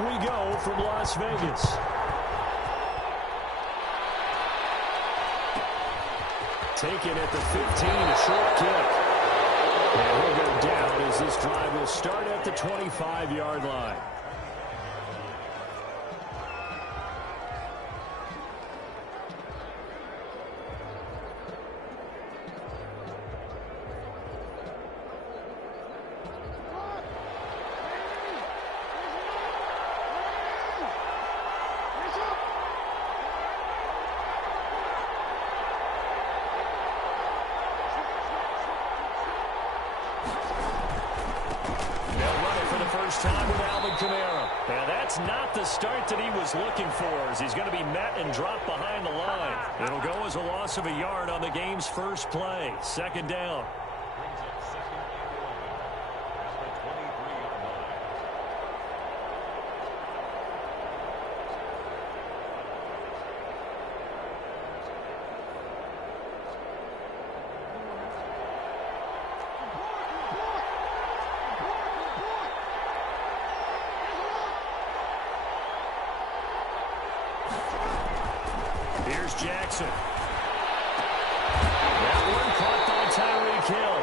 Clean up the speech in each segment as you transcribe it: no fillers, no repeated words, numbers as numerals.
we go from Las Vegas. Taken at the 15, a short kick. And he'll go down as this drive will start at the 25-yard line. Not the start that he was looking for, as he's going to be met and dropped behind the line. It'll go as a loss of a yard on the game's first play. Second down. Here's Jackson. That one caught by Tyreek Hill.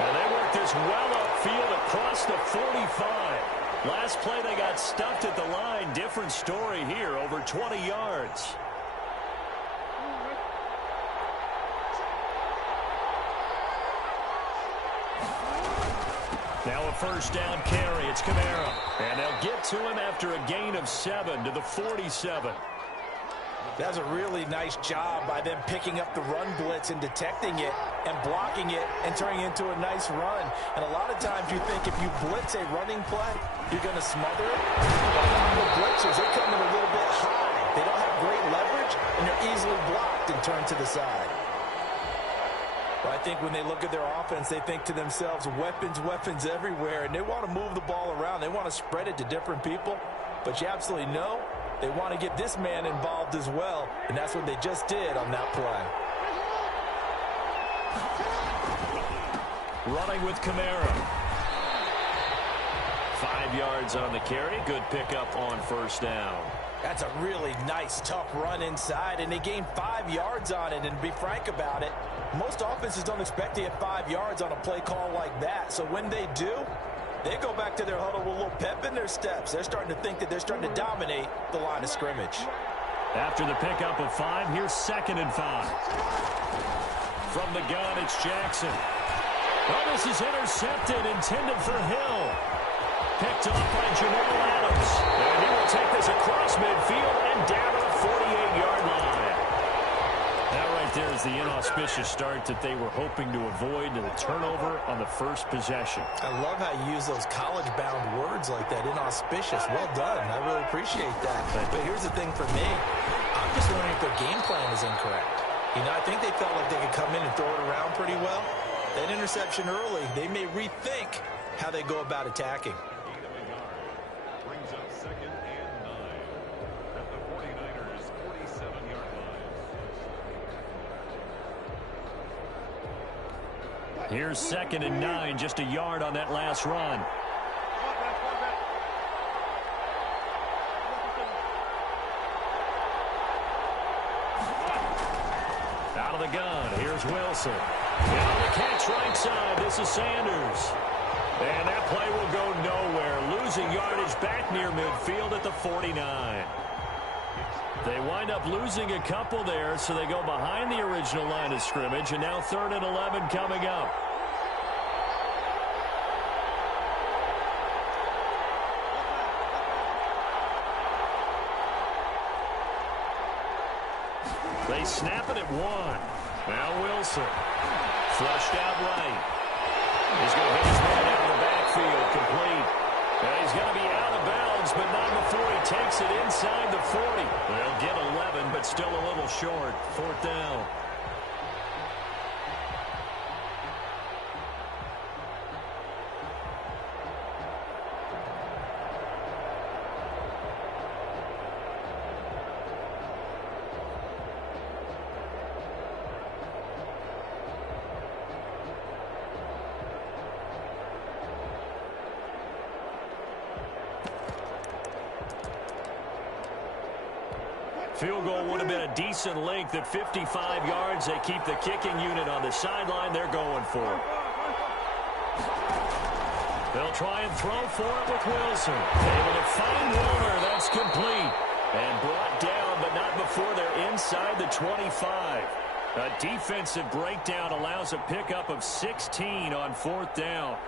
And they worked this well upfield across the 45. Last play they got stuffed at the line. Different story here, over 20 yards. Now a first down carry. It's Kamara. And they'll get to him after a gain of 7 to the 47. That's a really nice job by them picking up the run blitz and detecting it and blocking it and turning it into a nice run. And a lot of times you think if you blitz a running play, you're going to smother it. But a lot of the blitzers, they come in a little bit high. They don't have great leverage, and they're easily blocked and turned to the side. But I think when they look at their offense, they think to themselves, weapons, weapons everywhere, and they want to move the ball around. They want to spread it to different people. But you absolutely know they want to get this man involved as well, and that's what they just did on that play. Running with Kamara. 5 yards on the carry. Good pickup on first down. That's a really nice, tough run inside, and they gained 5 yards on it. And to be frank about it, most offenses don't expect to get 5 yards on a play call like that. So when they do, they go back to their huddle with a little pep in their steps. They're starting to think that they're starting to dominate the line of scrimmage. After the pickup of 5, here's 2nd and 5. From the gun, it's Jackson. Oh, this is intercepted, intended for Hill. Picked off by Jamal Adams. And he will take this across midfield and down to the 48-yard line. That right there is the inauspicious start that they were hoping to avoid, to the turnover on the first possession. I love how you use those college-bound words like that, inauspicious. Well done. I really appreciate that. But here's the thing for me. I'm just wondering if their game plan is incorrect. You know, I think they felt like they could come in and throw it around pretty well. That interception early, they may rethink how they go about attacking. Brings up 2nd and 9 at the 49ers' 47-yard line. Here's 2nd and 9, just a yard on that last run. Out of the gun, here's Wilson. And on the catch right side, this is Sanders. And that play will go nowhere. Losing yardage back near midfield at the 49. They wind up losing a couple there, so they go behind the original line of scrimmage, and now 3rd and 11 coming up. They snap it at 1. Now Wilson. Flushed out right. He's going to hit his man out of the backfield, complete. And he's going to be out of bounds, but not before he takes it inside the 40. They'll get 11, but still a little short. 4th down. Field goal would have been a decent length at 55 yards. They keep the kicking unit on the sideline. They're going for it. They'll try and throw for it with Wilson. Able to find Warner. That's complete. And brought down, but not before they're inside the 25. A defensive breakdown allows a pickup of 16 on 4th down.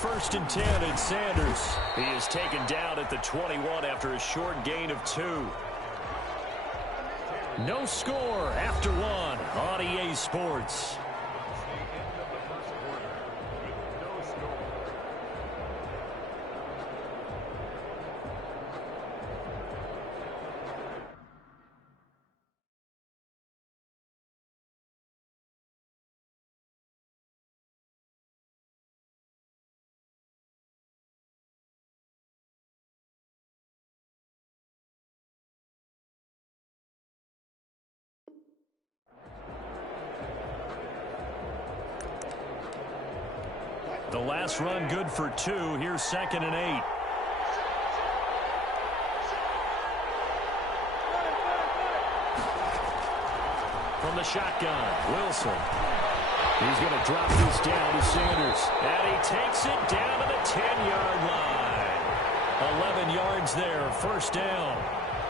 First and 10, and Sanders. He is taken down at the 21 after a short gain of 2. No score after 1 on EA Sports. The last run good for 2. Here's 2nd and 8. From the shotgun, Wilson. He's going to drop this down to Sanders. And he takes it down to the 10-yard line. 11 yards there, 1st down.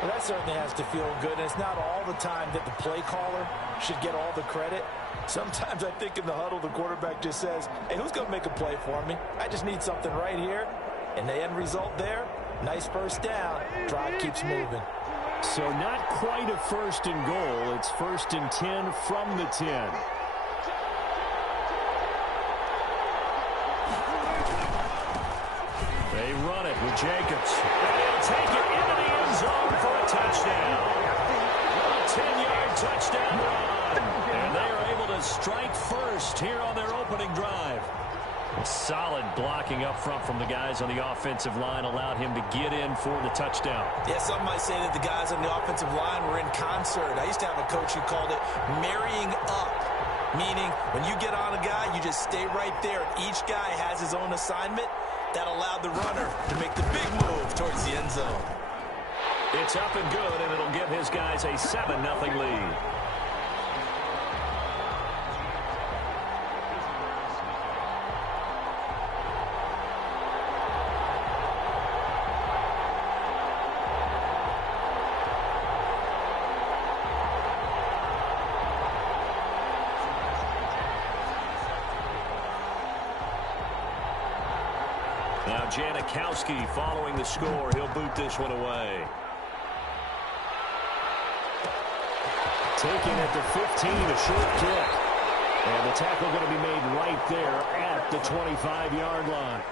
Well, that certainly has to feel good, and it's not all the time that the play caller should get all the credit. Sometimes I think in the huddle, the quarterback just says, hey, who's going to make a play for me? I just need something right here. And the end result there, nice 1st down. Drive keeps moving. So not quite a 1st and goal. It's 1st and 10 from the 10. They run it with Jacobs. They'll take it into the end zone for a touchdown. A 10-yard touchdown run. And they are able to strike first here on their opening drive. Solid blocking up front from the guys on the offensive line allowed him to get in for the touchdown. Yeah, some might say that the guys on the offensive line were in concert. I used to have a coach who called it marrying up, meaning when you get on a guy, you just stay right there. Each guy has his own assignment. That allowed the runner to make the big move towards the end zone. It's up and good, and it'll give his guys a 7-0 lead. Now Janikowski following the score. He'll boot this one away. Taken at the 15, a short kick. And the tackle going to be made right there at the 25-yard line.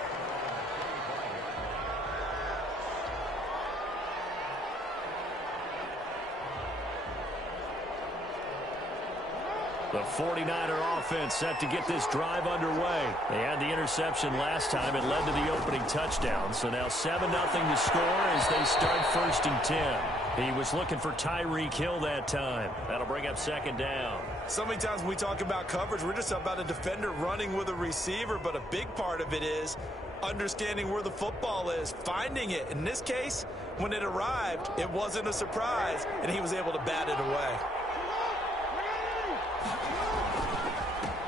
The 49er offense set to get this drive underway. They had the interception last time. It led to the opening touchdown. So now 7-0 to score as they start 1st and 10. He was looking for Tyreek Hill that time. That'll bring up 2nd down. So many times when we talk about coverage, we're just about a defender running with a receiver, but a big part of it is understanding where the football is, finding it. In this case, when it arrived, it wasn't a surprise, and he was able to bat it away.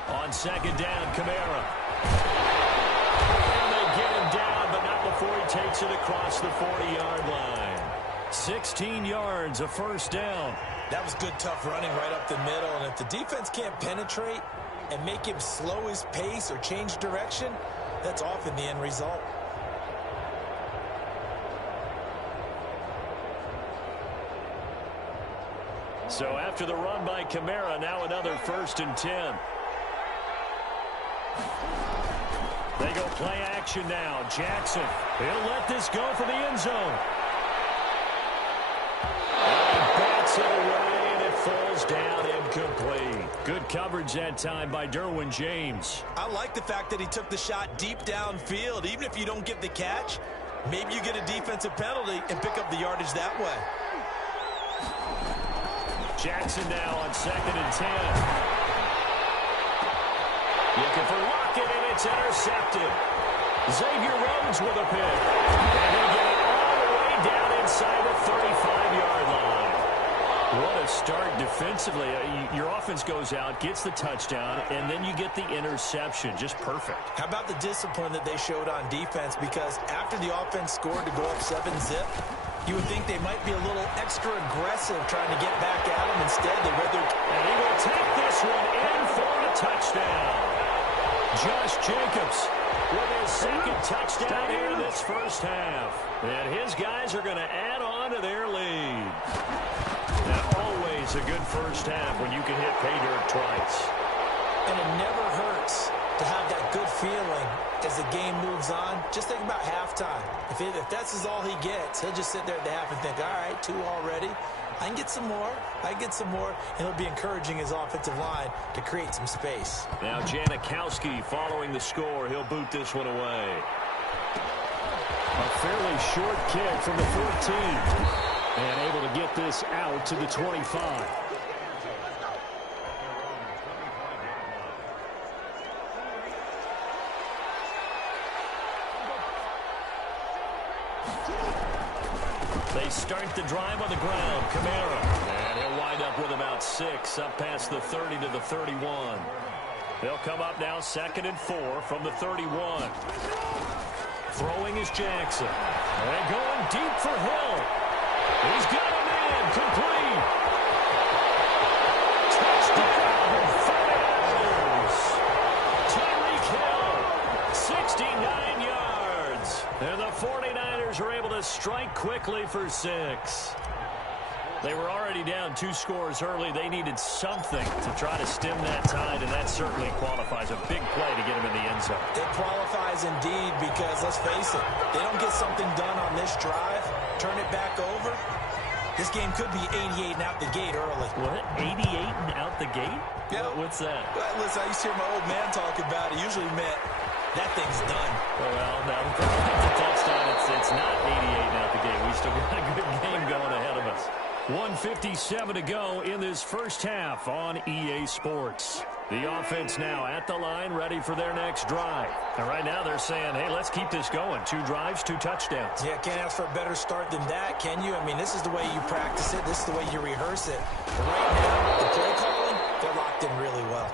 On 2nd down, Kamara. And they get him down, but not before he takes it across the 40-yard line. 16 yards, a 1st down. That was good, tough running right up the middle, and if the defense can't penetrate and make him slow his pace or change direction, that's often the end result. So after the run by Kamara, now another 1st and 10. They go play action now. Jackson, he'll let this go for the end zone. And he bats it away, and it falls down incomplete. Good coverage that time by Derwin James. I like the fact that he took the shot deep downfield. Even if you don't get the catch, maybe you get a defensive penalty and pick up the yardage that way. Jackson now on 2nd and 10. Looking for Lockett, and it's intercepted. Xavier Rhodes with a pick. And he'll get it all the way down inside the 35-yard line. What a start defensively. Your offense goes out, gets the touchdown, and then you get the interception. Just perfect. How about the discipline that they showed on defense? Because after the offense scored to go up 7-zip, you would think they might be a little extra aggressive trying to get back at him. Instead, they read their... And he will take this one in for a touchdown. Josh Jacobs with his second touchdown here in this first half. And his guys are going to add on to their lead. Now, always a good first half when you can hit pay dirt twice. And it never hurts to have that good feeling as the game moves on. Just think about halftime. If that's all he gets, he'll just sit there at the half and think, all right, 2 already. I can get some more. I can get some more. And he'll be encouraging his offensive line to create some space. Now Janikowski following the score. He'll boot this one away. A fairly short kick from the 14. And able to get this out to the 25. They start the drive on the ground. Kamara. And he'll wind up with about 6 up past the 30 to the 31. They'll come up now 2nd and 4 from the 31. Throwing is Jackson. And going deep for Hill. He's got a man. Complete. Touchdown. 49ers. Tyreek Hill. 69 yards. And the 49ers are able to strike quickly for 6. They were already down 2 scores early. They needed something to try to stem that tide, and that certainly qualifies. A big play to get him in the end zone. It qualifies indeed because, let's face it, they don't get something done on this drive, turn it back over, this game could be 88 and out the gate early. What? 88 and out the gate? Yeah. What's that? Well, listen, I used to hear my old man talk about it. Usually meant that thing's done. Well, now it's a touchdown. It's not 88 and out the gate. We still got a good game going ahead of us. 1:57 to go in this first half on EA Sports. The offense now at the line, ready for their next drive. And right now they're saying, hey, let's keep this going. 2 drives, 2 touchdowns. Yeah, can't ask for a better start than that, can you? I mean, this is the way you practice it. This is the way you rehearse it. But right now, the play calling, they're locked in really well.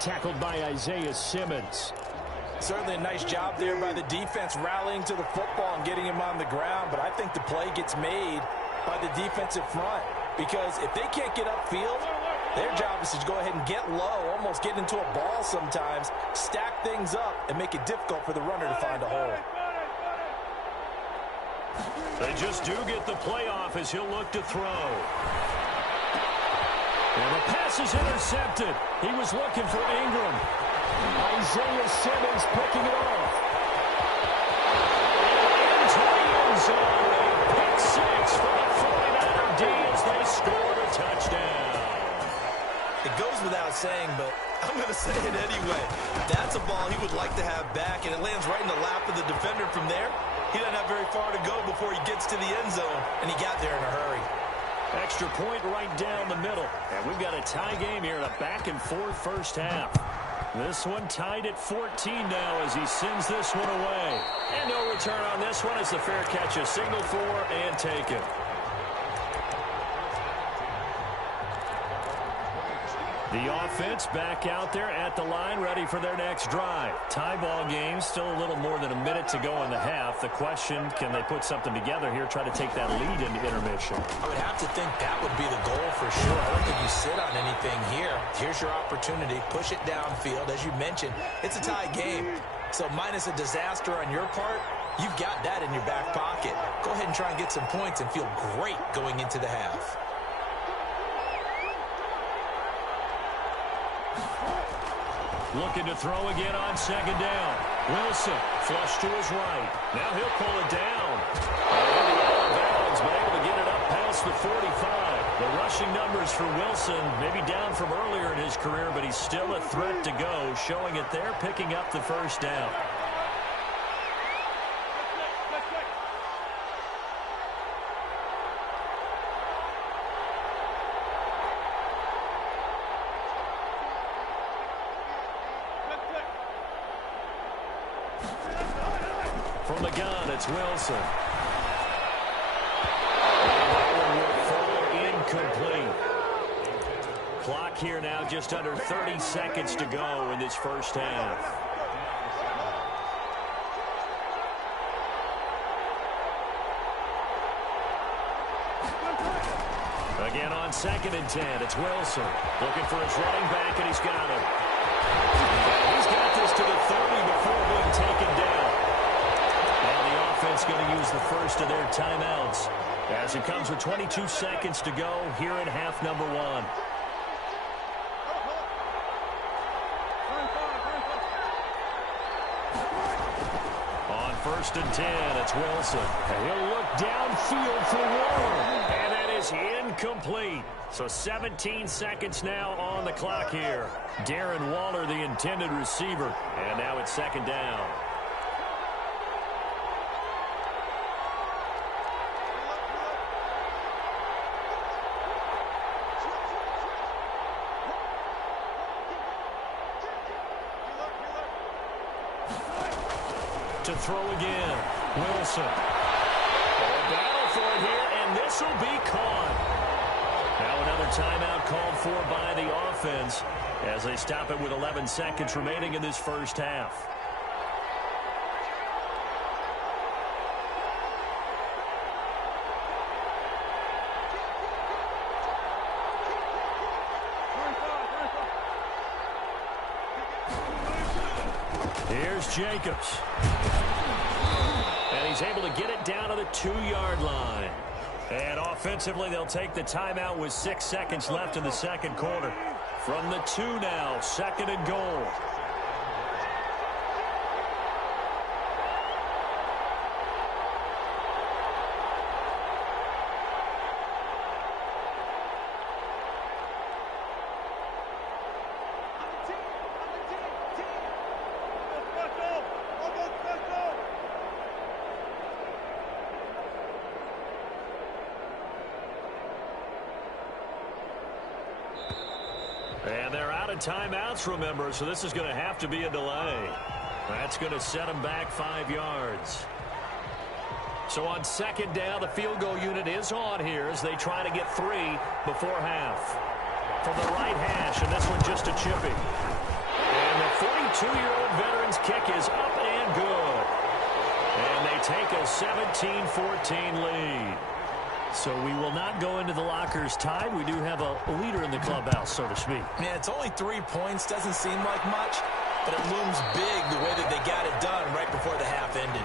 Tackled by Isaiah Simmons. Certainly a nice job there by the defense rallying to the football and getting him on the ground. But I think the play gets made by the defensive front, because if they can't get upfield, their job is to go ahead and get low, almost get into a ball sometimes, stack things up, and make it difficult for the runner to find a hole. They just do get the playoff as he'll look to throw. And the pass is intercepted. He was looking for Ingram. Isaiah Simmons picking it off. And into the end zone. Pick 6 for the 49er D as they scored a touchdown. It goes without saying, but I'm going to say it anyway. That's a ball he would like to have back, and it lands right in the lap of the defender from there. He doesn't have very far to go before he gets to the end zone, and he got there in a hurry. Extra point right down the middle. And we've got a tie game here in a back-and-forth first half. This one tied at 14 now as he sends this one away. And no return on this one as the fair catch is signaled for and taken. The offense back out there at the line, ready for their next drive. Tie ball game, still a little more than a minute to go in the half. The question, can they put something together here, try to take that lead into intermission? I would have to think that would be the goal for sure. I don't think you sit on anything here. Here's your opportunity. Push it downfield. As you mentioned, it's a tie game. So minus a disaster on your part, you've got that in your back pocket. Go ahead and try and get some points and feel great going into the half. Looking to throw again on second down. Wilson, flush to his right. Now he'll pull it down. And out of bounds, but able to get it up past the 45. The rushing numbers for Wilson, maybe down from earlier in his career, but he's still a threat to go, showing it there, picking up the first down. From the gun, it's Wilson. And that one will fall incomplete. Clock here now, just under 30 seconds to go in this first half. Again on 2nd and 10, it's Wilson. Looking for his running back, and he's got him. He's got this to the 30 before being taken down. And the offense going to use the first of their timeouts as it comes with 22 seconds to go here in half number 1. On 1st and 10, it's Wilson. And he'll look downfield for Waller. And that is incomplete. So 17 seconds now on the clock here. Darren Waller, the intended receiver. And now it's 2nd down. To throw again, Wilson. A battle for it here, and this will be caught. Now another timeout called for by the offense as they stop it with 11 seconds remaining in this first half. Here's Jacobs. And he's able to get it down to the 2-yard line. And offensively, they'll take the timeout with 6 seconds left in the second quarter. From the 2 now, 2nd and goal. And they're out of timeouts, remember, so this is going to have to be a delay. That's going to set them back 5 yards. So on 2nd down, the field goal unit is on here as they try to get 3 before half. From the right hash, and this one just a chippy. And the 42-year-old veteran's kick is up and good. And they take a 17-14 lead. So we will not go into the lockers tied. We do have a leader in the clubhouse, so to speak. Yeah, it's only 3 points. Doesn't seem like much, but it looms big the way that they got it done right before the half ended.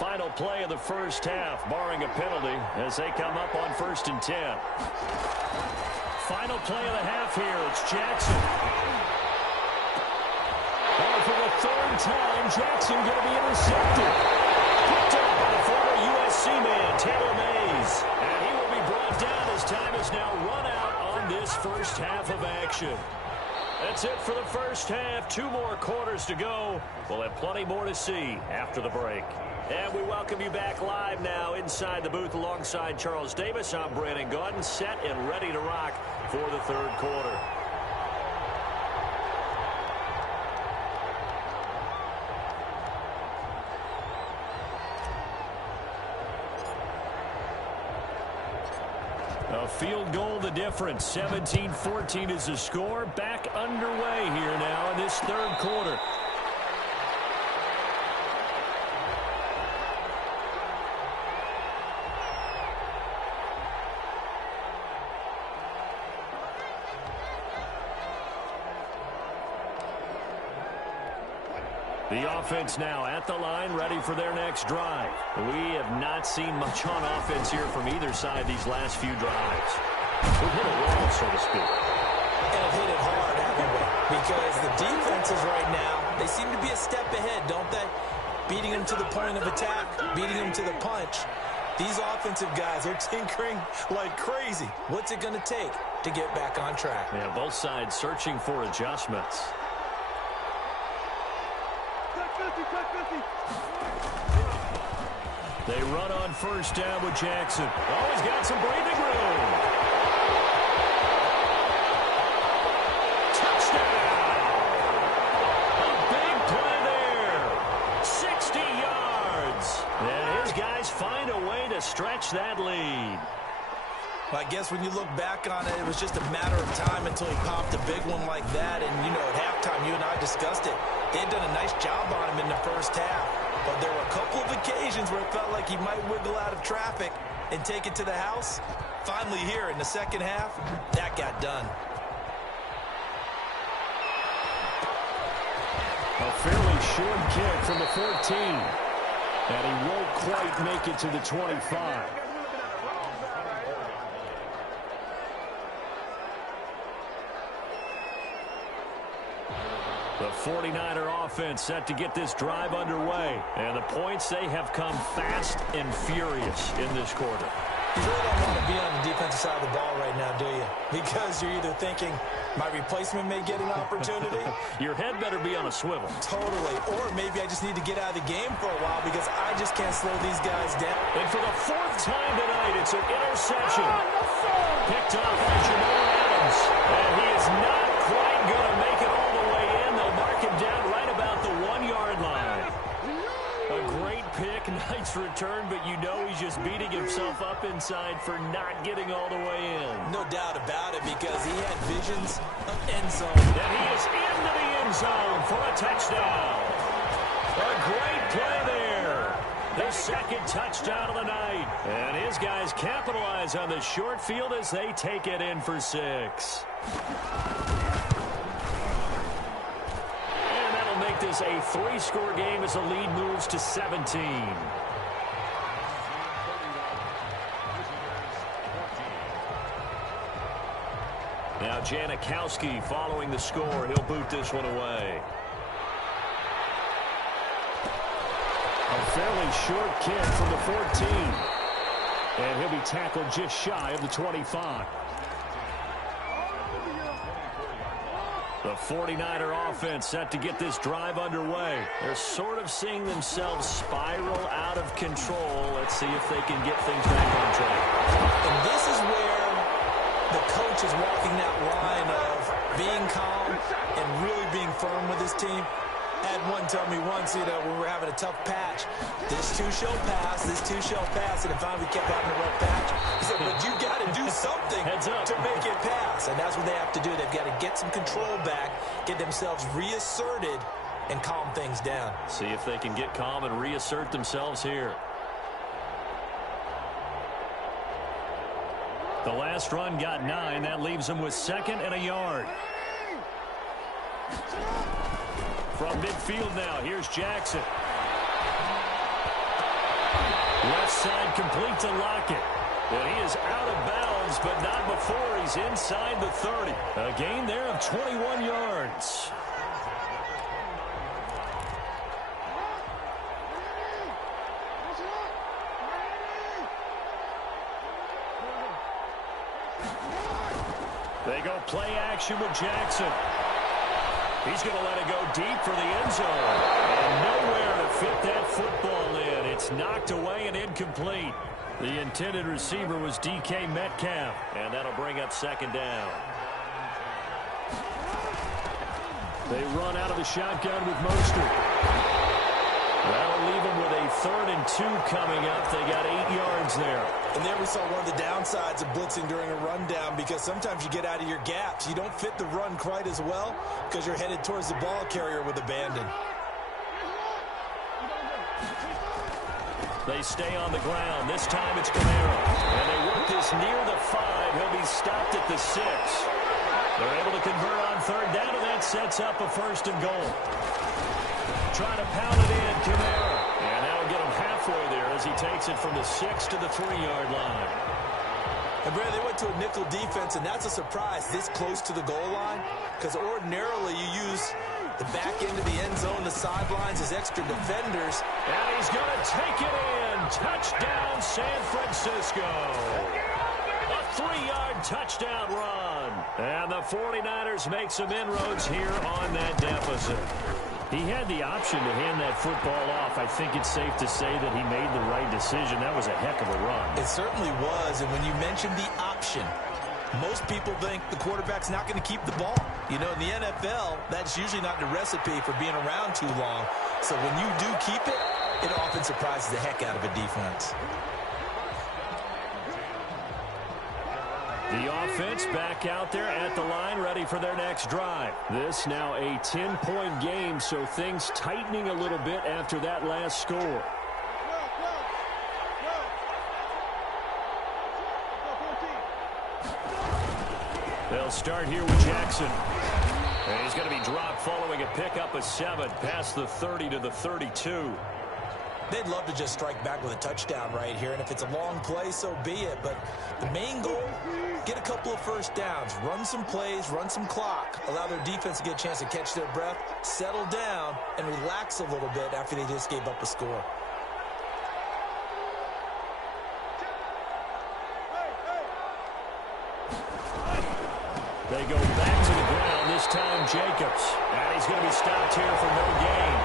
Final play of the first half, barring a penalty, as they come up on 1st and 10. Final play of the half here. It's Jackson. And for the 3rd time, Jackson going to be intercepted. Picked up by the former USC man, Taylor Mays. And he will be brought down as time is now run out on this first half of action. That's it for the first half. 2 more quarters to go. We'll have plenty more to see after the break. And we welcome you back live now inside the booth alongside Charles Davis. I'm Brandon Gaudin, set and ready to rock for the 3rd quarter. A field goal the difference. 17-14 is the score. Back underway here now in this 3rd quarter. The offense now at the line, ready for their next drive. We have not seen much on offense here from either side these last few drives. We've hit a wall, so to speak. And have hit it hard, haven't we? because the defenses right now, they seem to be a step ahead, don't they? Beating them to the point of attack, beating them to the punch. These offensive guys are tinkering like crazy. What's it going to take to get back on track? Yeah, both sides searching for adjustments. They run on first down with Jackson. Oh, he's got some breathing room. Touchdown! A big play there. 60 yards. And his guys find a way to stretch that lead. I guess when you look back on it, it was just a matter of time until he popped a big one like that. And, you know, at halftime, you and I discussed it. They had done a nice job on him in the first half. But there were a couple of occasions where it felt like he might wiggle out of traffic and take it to the house. Finally here in the second half, that got done. A fairly short kick from the 14. And he won't quite make it to the 25. The 49er offense set to get this drive underway. And the points, they have come fast and furious in this quarter. You really don't want to be on the defensive side of the ball right now, do you? Because you're either thinking, my replacement may get an opportunity. Your head better be on a swivel. Totally. Or maybe I just need to get out of the game for a while because I just can't slow these guys down. And for the fourth time tonight, it's an interception. Picked up by Jamal Adams. And he is not quite going to make it all the way in. They'll mark him down right about the 1-yard line. A great pick, nice return, but you know he's just beating himself up inside for not getting all the way in. No doubt about it because he had visions of end zone. And he is into the end zone for a touchdown. A great play there. The second touchdown of the night. And his guys capitalize on the short field as they take it in for 6. Make this a 3-score game as the lead moves to 17. Now Janikowski following the score. He'll boot this one away. A fairly short kick from the 14. And he'll be tackled just shy of the 25. The 49er offense set to get this drive underway. They're sort of seeing themselves spiral out of control. Let's see if they can get things back on track. And this is where the coach is walking that line of being calm and really being firm with his team. I had one tell me once, you know, when we were having a tough patch, this too shall pass, this too shall pass, and then finally we kept having a rough patch. He said, but you got to do something to make it pass, and that's what they have to do. They've got to get some control back, get themselves reasserted, and calm things down. See if they can get calm and reassert themselves here. The last run got 9. That leaves them with 2nd and a yard. From midfield now, here's Jackson. Left side complete to Lockett. And he is out of bounds, but not before he's inside the 30. A gain there of 21 yards. They go play action with Jackson. He's going to let it go deep for the end zone. And nowhere to fit that football in. It's knocked away and incomplete. The intended receiver was DK Metcalf. And that'll bring up 2nd down. They run out of the shotgun with Mostert. That'll leave them with a 3rd and 2 coming up. They got 8 yards there. And there we saw one of the downsides of blitzing during a rundown because sometimes you get out of your gaps. You don't fit the run quite as well because you're headed towards the ball carrier with abandon. They stay on the ground. This time it's Kamara. And they work this near the 5. He'll be stopped at the 6. They're able to convert on 3rd down, and that sets up a 1st and goal. Trying to pound it in, Kamara. And that'll get him halfway there as he takes it from the 6 to the 3-yard line. And, Brad, they went to a nickel defense, and that's a surprise this close to the goal line, because ordinarily you use the back end of the end zone, the sidelines as extra defenders. And he's going to take it in. Touchdown, San Francisco. A 3-yard touchdown run. And the 49ers make some inroads here on that deficit. He had the option to hand that football off. I think it's safe to say that he made the right decision. That was a heck of a run. It certainly was, and when you mentioned the option, most people think the quarterback's not going to keep the ball. You know, in the NFL, that's usually not the recipe for being around too long. So when you do keep it, it often surprises the heck out of a defense. The offense back out there at the line, ready for their next drive. This now a 10-point game, so things tightening a little bit after that last score. They'll start here with Jackson. And he's going to be dropped following a pickup of 7 past the 30 to the 32. They'd love to just strike back with a touchdown right here, and if it's a long play, so be it. But the main goal, get a couple of first downs, run some plays, run some clock, allow their defense to get a chance to catch their breath, settle down, and relax a little bit after they just gave up a score. They go back to the ground, this time Jacobs. And he's going to be stopped here for no gain.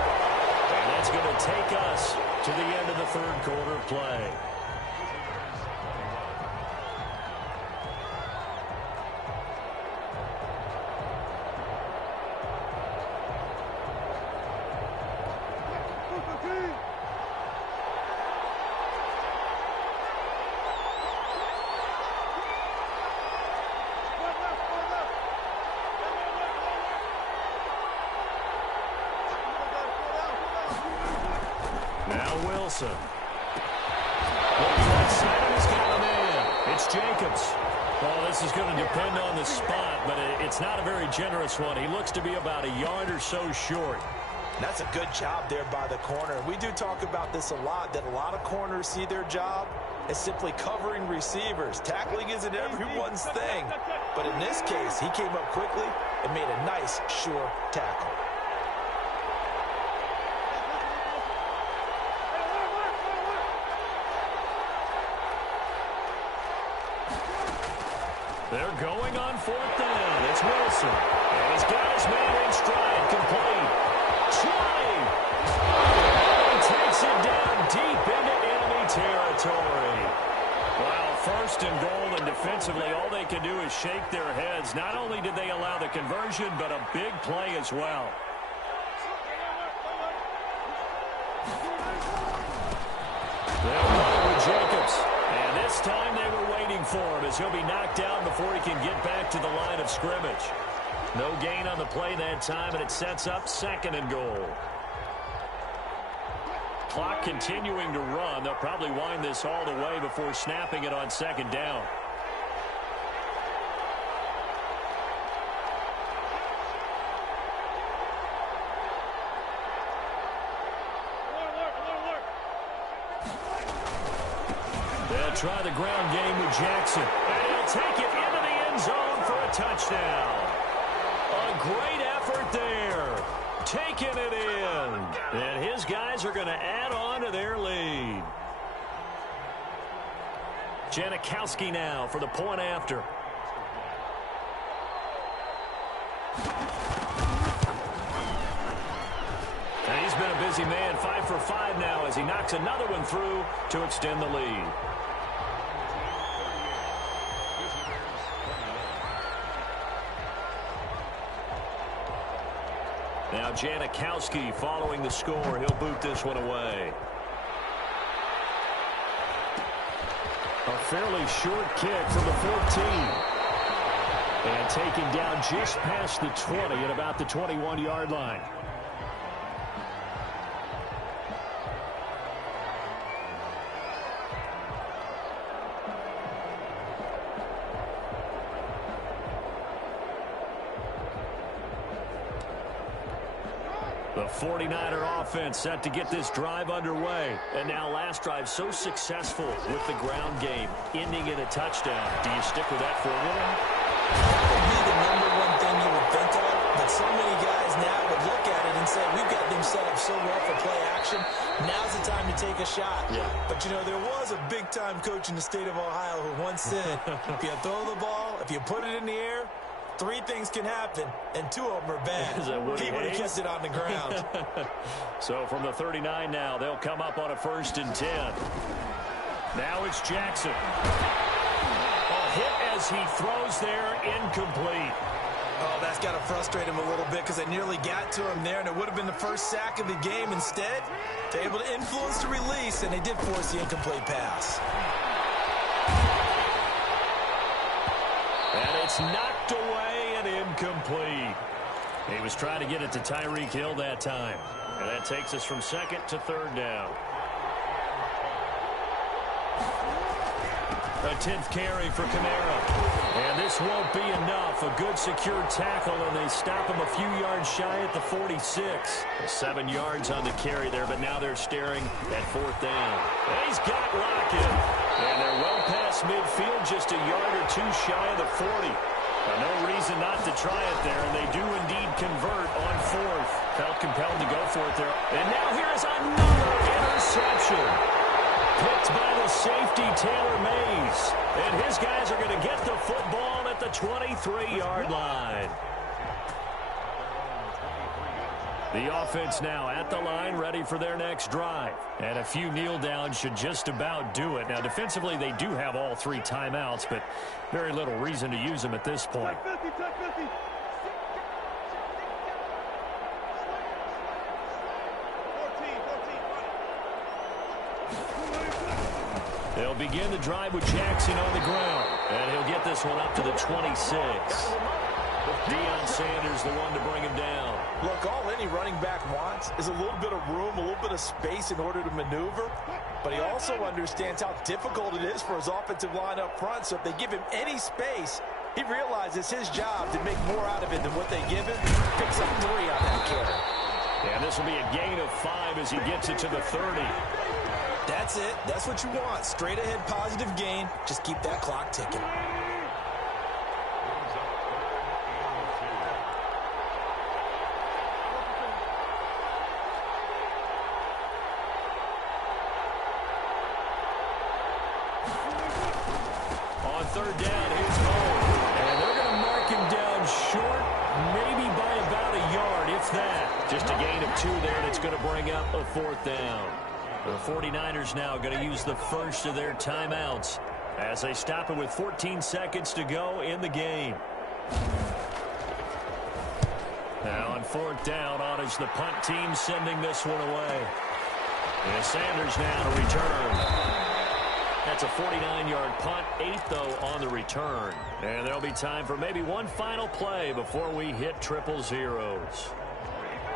And that's going to take us to the end of the third quarter play. Now Wilson. It's Jacobs. Well, this is going to depend on the spot, but it's not a very generous one. He looks to be about a yard or so short. That's a good job there by the corner. We do talk about this a lot, that a lot of corners see their job as simply covering receivers. Tackling isn't everyone's thing. But in this case, he came up quickly and made a nice, sure tackle. They're going on 4th down. It's Wilson. And he's got his man in stride. Complete. 20. He takes it down deep into enemy territory. Wow, 1st and goal, and defensively, all they can do is shake their heads. Not only did they allow the conversion, but a big play as well. They'll go with Jacobs. And this time they were waiting for him as he'll be knocked down before he can get back to the line of scrimmage. No gain on the play that time, and it sets up 2nd and goal. Clock continuing to run. They'll probably wind this all the way before snapping it on 2nd down. They'll try the ground game with Jackson. And he'll take it into the end zone for a touchdown. A great effort there. Taking it in. And his guys are going to add on to their lead. Janikowski now for the point after. And he's been a busy man, 5 for 5 now as he knocks another one through to extend the lead. Now Janikowski following the score. He'll boot this one away. A fairly short kick from the 14. And taken down just past the 20 at about the 21-yard line. The 49er offense set to get this drive underway. And now last drive so successful with the ground game, ending in a touchdown. Do you stick with that formula? That would be the number one thing you would think of, but so many guys now would look at it and say, we've got them set up so well for play action. Now's the time to take a shot. Yeah. But, you know, there was a big-time coach in the state of Ohio who once said, if you throw the ball, if you put it in the air, 3 things can happen, and 2 of them are bad. He would have kept it on the ground. So from the 39 now, they'll come up on a 1st and 10. Now it's Jackson. A hit as he throws there, incomplete. Oh, that's got to frustrate him a little bit because they nearly got to him there, and it would have been the first sack of the game. Instead, they're able to influence the release, and they did force the incomplete pass. And it's knocked away and incomplete. He was trying to get it to Tyreek Hill that time. And that takes us from 2nd to 3rd down. A 10th carry for Kamara. And this won't be enough. A good secure tackle, and they stop him a few yards shy at the 46. 7 yards on the carry there, but now they're staring at 4th down. And he's got Lockett. And they're well past midfield, just a yard or 2 shy of the 40. No reason not to try it there, and they do indeed convert on 4th. Felt compelled to go for it there. And now here's another interception. Picked by the safety, Taylor Mays. And his guys are going to get the football at the 23-yard line. The offense now at the line, ready for their next drive. And a few kneel downs should just about do it. Now, defensively, they do have all 3 timeouts, but very little reason to use them at this point. They'll begin the drive with Jackson on the ground. And he'll get this one up to the 26. Deion Sanders, the one to bring him down. Look, all any running back wants is a little bit of room, a little bit of space in order to maneuver. But he also understands how difficult it is for his offensive line up front. So if they give him any space, he realizes his job to make more out of it than what they give him. Picks up 3 on that carry. And this will be a gain of 5 as he gets it to the 30. That's it. That's what you want. Straight ahead positive gain. Just keep that clock ticking. On 3rd down, here's Cole. And they're going to mark him down short, maybe by about a yard, if that. Just a gain of 2 there, and it's going to bring up a 4th down. The 49ers now going to use the first of their timeouts as they stop it with 14 seconds to go in the game. Now on 4th down, on is the punt team sending this one away. And Sanders now to return. That's a 49-yard punt, 8 though on the return. And there'll be time for maybe one final play before we hit triple zeros.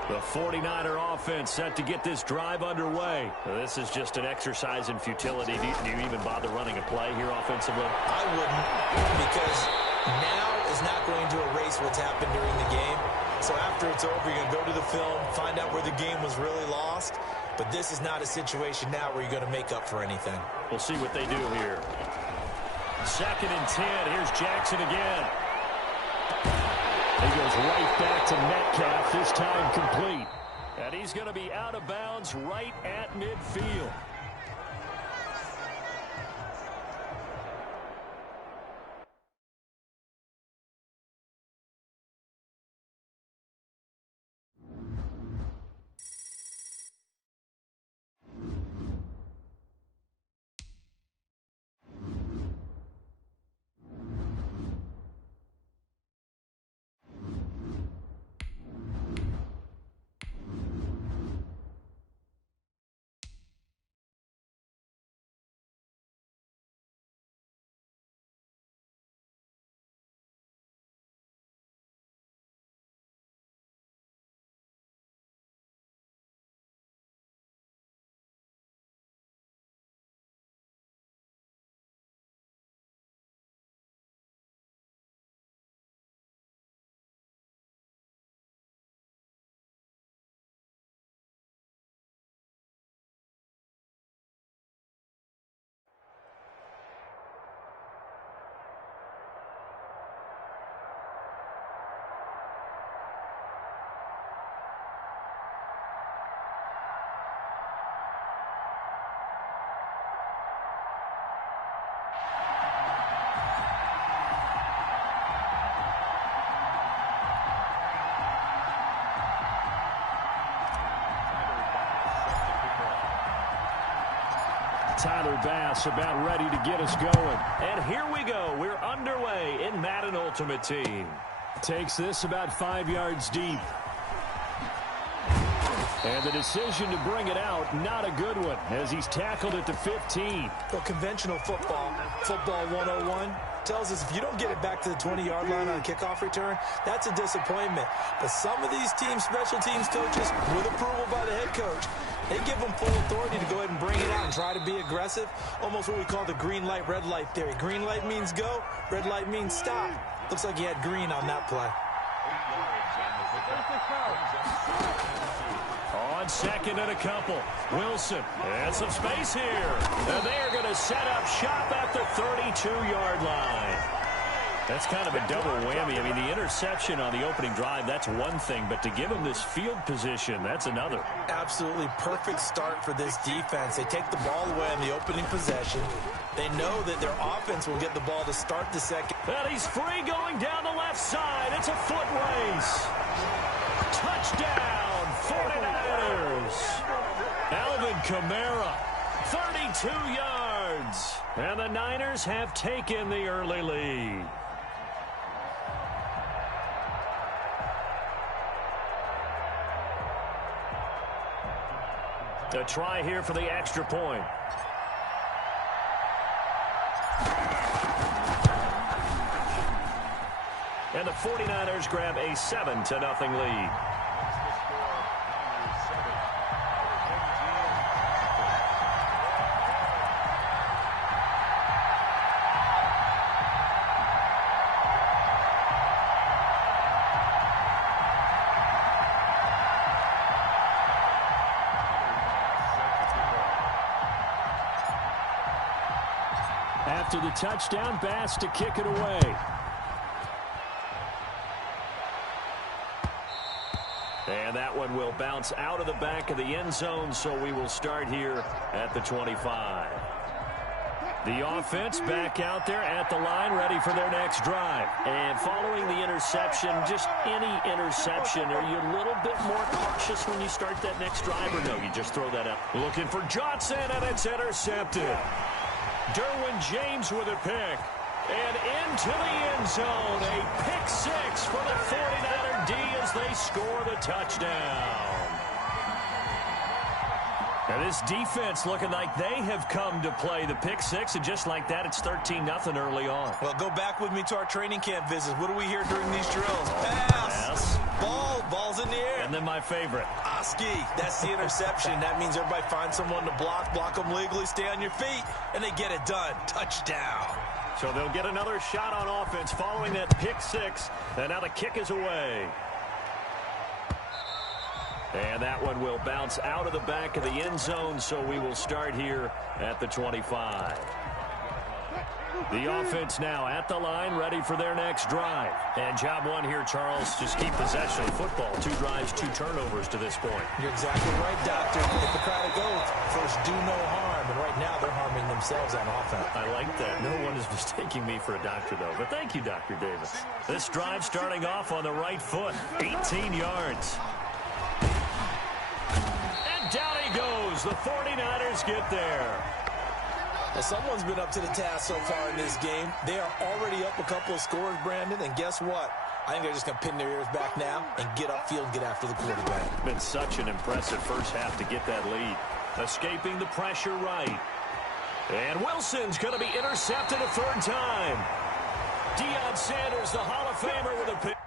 The 49er offense set to get this drive underway. This is just an exercise in futility. Do you even bother running a play here offensively? I wouldn't, because now is not going to erase what's happened during the game. So after it's over, you're going to go to the film, find out where the game was really lost. But this is not a situation now where you're going to make up for anything. We'll see what they do here. 2nd and 10. Here's Jackson again. He goes right back to Metcalf, this time complete. And he's going to be out of bounds right at midfield. Tyler Bass about ready to get us going. And here we go. We're underway in Madden Ultimate Team. Takes this about 5 yards deep. And the decision to bring it out, not a good one, as he's tackled at the 15. Well, conventional football 101, tells us if you don't get it back to the 20-yard line on a kickoff return, that's a disappointment. But some of these teams, special teams coaches, with approval by the head coach, they give them full authority to go ahead and bring it out and try to be aggressive, almost what we call the green light, red light theory. Green light means go, red light means stop. Looks like he had green on that play. On second and a couple, Wilson and some space here. And they are going to set up shop at the 32-yard line. That's kind of a double whammy. I mean, the interception on the opening drive, that's one thing. But to give him this field position, that's another. Absolutely perfect start for this defense. They take the ball away on the opening possession. They know that their offense will get the ball to start the second. And he's free going down the left side. It's a foot race. Touchdown, 49ers. Alvin Kamara, 32 yards. And the Niners have taken the early lead. A try here for the extra point. And the 49ers grab a 7-0 lead. After the touchdown, Bass to kick it away. And that one will bounce out of the back of the end zone, so we will start here at the 25. The offense back out there at the line, ready for their next drive. And following the interception, just any interception, are you a little bit more cautious when you start that next drive, or no, you just throw that up? Looking for Johnson, and it's intercepted. Derwin James with a pick. And into the end zone, a pick six for the 49er D as they score the touchdown. And this defense looking like they have come to play the pick six, and just like that, it's 13-0 early on. Well, go back with me to our training camp visits. What do we hear during these drills? Pass. Ball's in the air. And then my favorite. Oski, that's the interception. That means everybody finds someone to block them legally, stay on your feet, and they get it done. Touchdown. So they'll get another shot on offense following that pick six, and now the kick is away. And that one will bounce out of the back of the end zone, so we will start here at the 25. The offense now at the line, ready for their next drive. And job one here, Charles, just keep possession of football. 2 drives, 2 turnovers to this point. You're exactly right, Doctor. If the crowd goes, first do no harm. And right now they're harming themselves on offense. I like that. No one is mistaking me for a doctor, though. But thank you, Dr. Davis. This drive starting off on the right foot. 18 yards. And down he goes. The 49ers get there. Well, someone's been up to the task so far in this game. They are already up a couple of scores, Brandon, and guess what? I think they're just going to pin their ears back now and get upfield and get after the quarterback. Been such an impressive first half to get that lead. Escaping the pressure right. And Wilson's going to be intercepted a third time. Deion Sanders, the Hall of Famer, with a pick.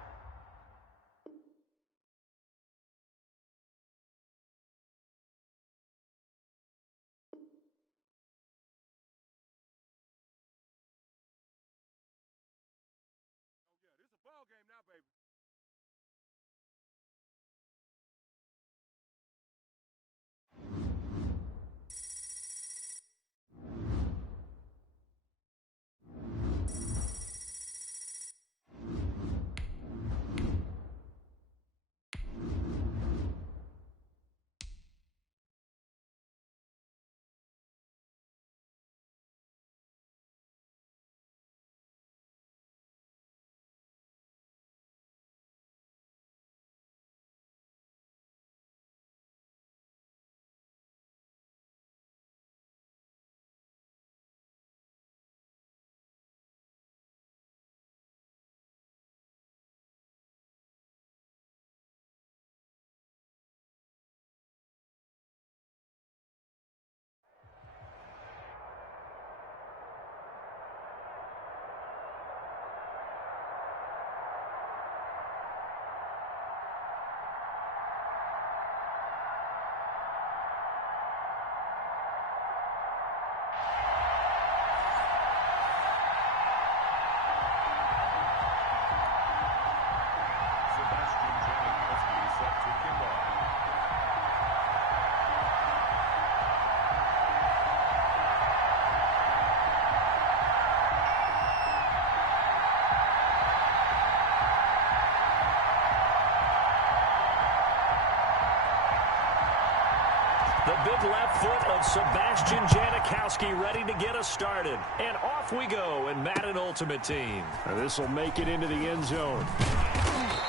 big left foot of Sebastian Janikowski ready to get us started. And off we go in Madden Ultimate Team. This will make it into the end zone.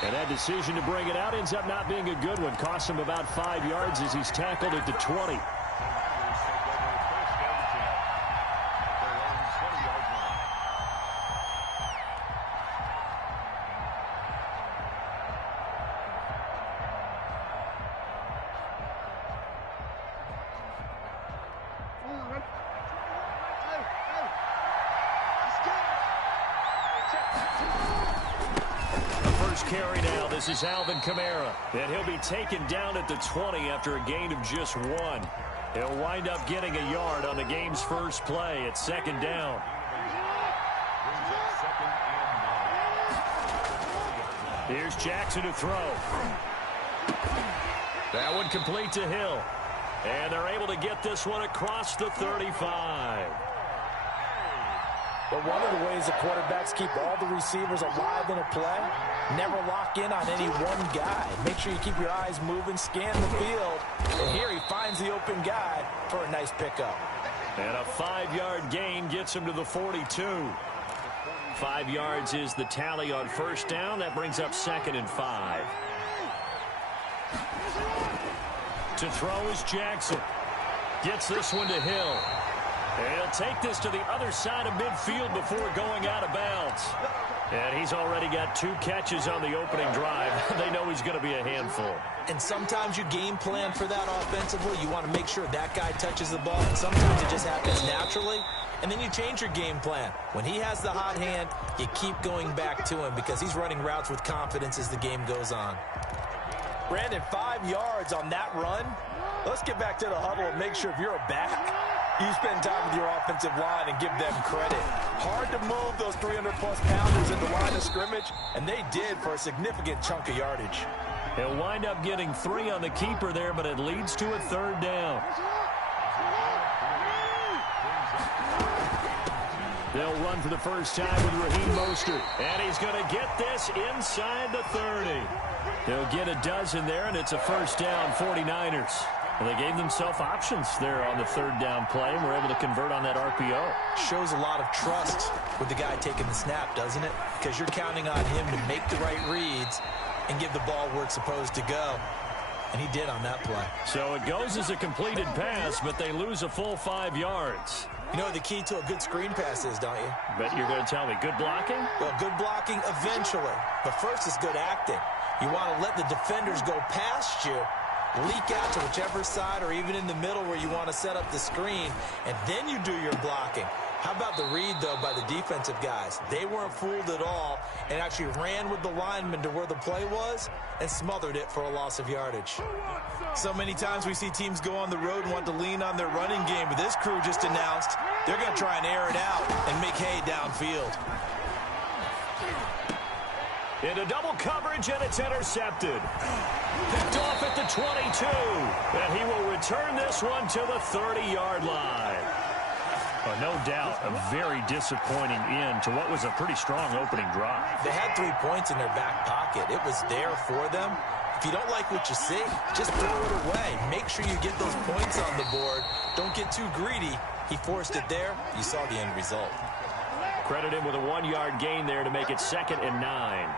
And that decision to bring it out ends up not being a good one. Costs him about 5 yards as he's tackled at the 20. Carry now. This is Alvin Kamara. And he'll be taken down at the 20 after a gain of just 1. He'll wind up getting a yard on the game's first play at second down. Here's Jackson to throw. That one complete to Hill. And they're able to get this one across the 35. But one of the ways the quarterbacks keep all the receivers alive in a play, never lock in on any one guy. Make sure you keep your eyes moving, scan the field. And here he finds the open guy for a nice pickup. And a 5-yard gain gets him to the 42. 5 yards is the tally on first down. That brings up 2nd and 5. To throw is Jackson. Gets this one to Hill. And he'll take this to the other side of midfield before going out of bounds. And he's already got 2 catches on the opening drive. They know he's going to be a handful. And sometimes you game plan for that offensively. You want to make sure that guy touches the ball. And sometimes it just happens naturally. And then you change your game plan. When he has the hot hand, you keep going back to him because he's running routes with confidence as the game goes on. Brandon, 5 yards on that run. Let's get back to the huddle and make sure if you're a back, you spend time with your offensive line and give them credit. Hard to move those 300-plus pounders in the line of scrimmage, and they did for a significant chunk of yardage. He'll wind up getting 3 on the keeper there, but it leads to a 3rd down. They'll run for the first time with Raheem Mostert, and he's going to get this inside the 30. They'll get a dozen there, and it's a first down, 49ers. And they gave themselves options there on the 3rd down play and were able to convert on that RPO. Shows a lot of trust with the guy taking the snap, doesn't it? Because you're counting on him to make the right reads and give the ball where it's supposed to go. And he did on that play. So it goes as a completed pass, but they lose a full 5 yards. You know what the key to a good screen pass is, don't you? Bet you're going to tell me. Good blocking? Well, good blocking eventually. But first is good acting. You want to let the defenders go past you, leak out to whichever side or even in the middle where you want to set up the screen, and then you do your blocking. How about the read, though, by the defensive guys? They weren't fooled at all and actually ran with the lineman to where the play was and smothered it for a loss of yardage. So many times we see teams go on the road and want to lean on their running game, but this crew just announced they're going to try and air it out and make hay downfield. Into double coverage, and it's intercepted. Picked off at the 22. And he will return this one to the 30-yard line. No doubt a very disappointing end to what was a pretty strong opening drive. They had 3 points in their back pocket. It was there for them. If you don't like what you see, just throw it away. Make sure you get those points on the board. Don't get too greedy. He forced it there. You saw the end result. Credit him with a 1-yard gain there to make it 2nd and 9.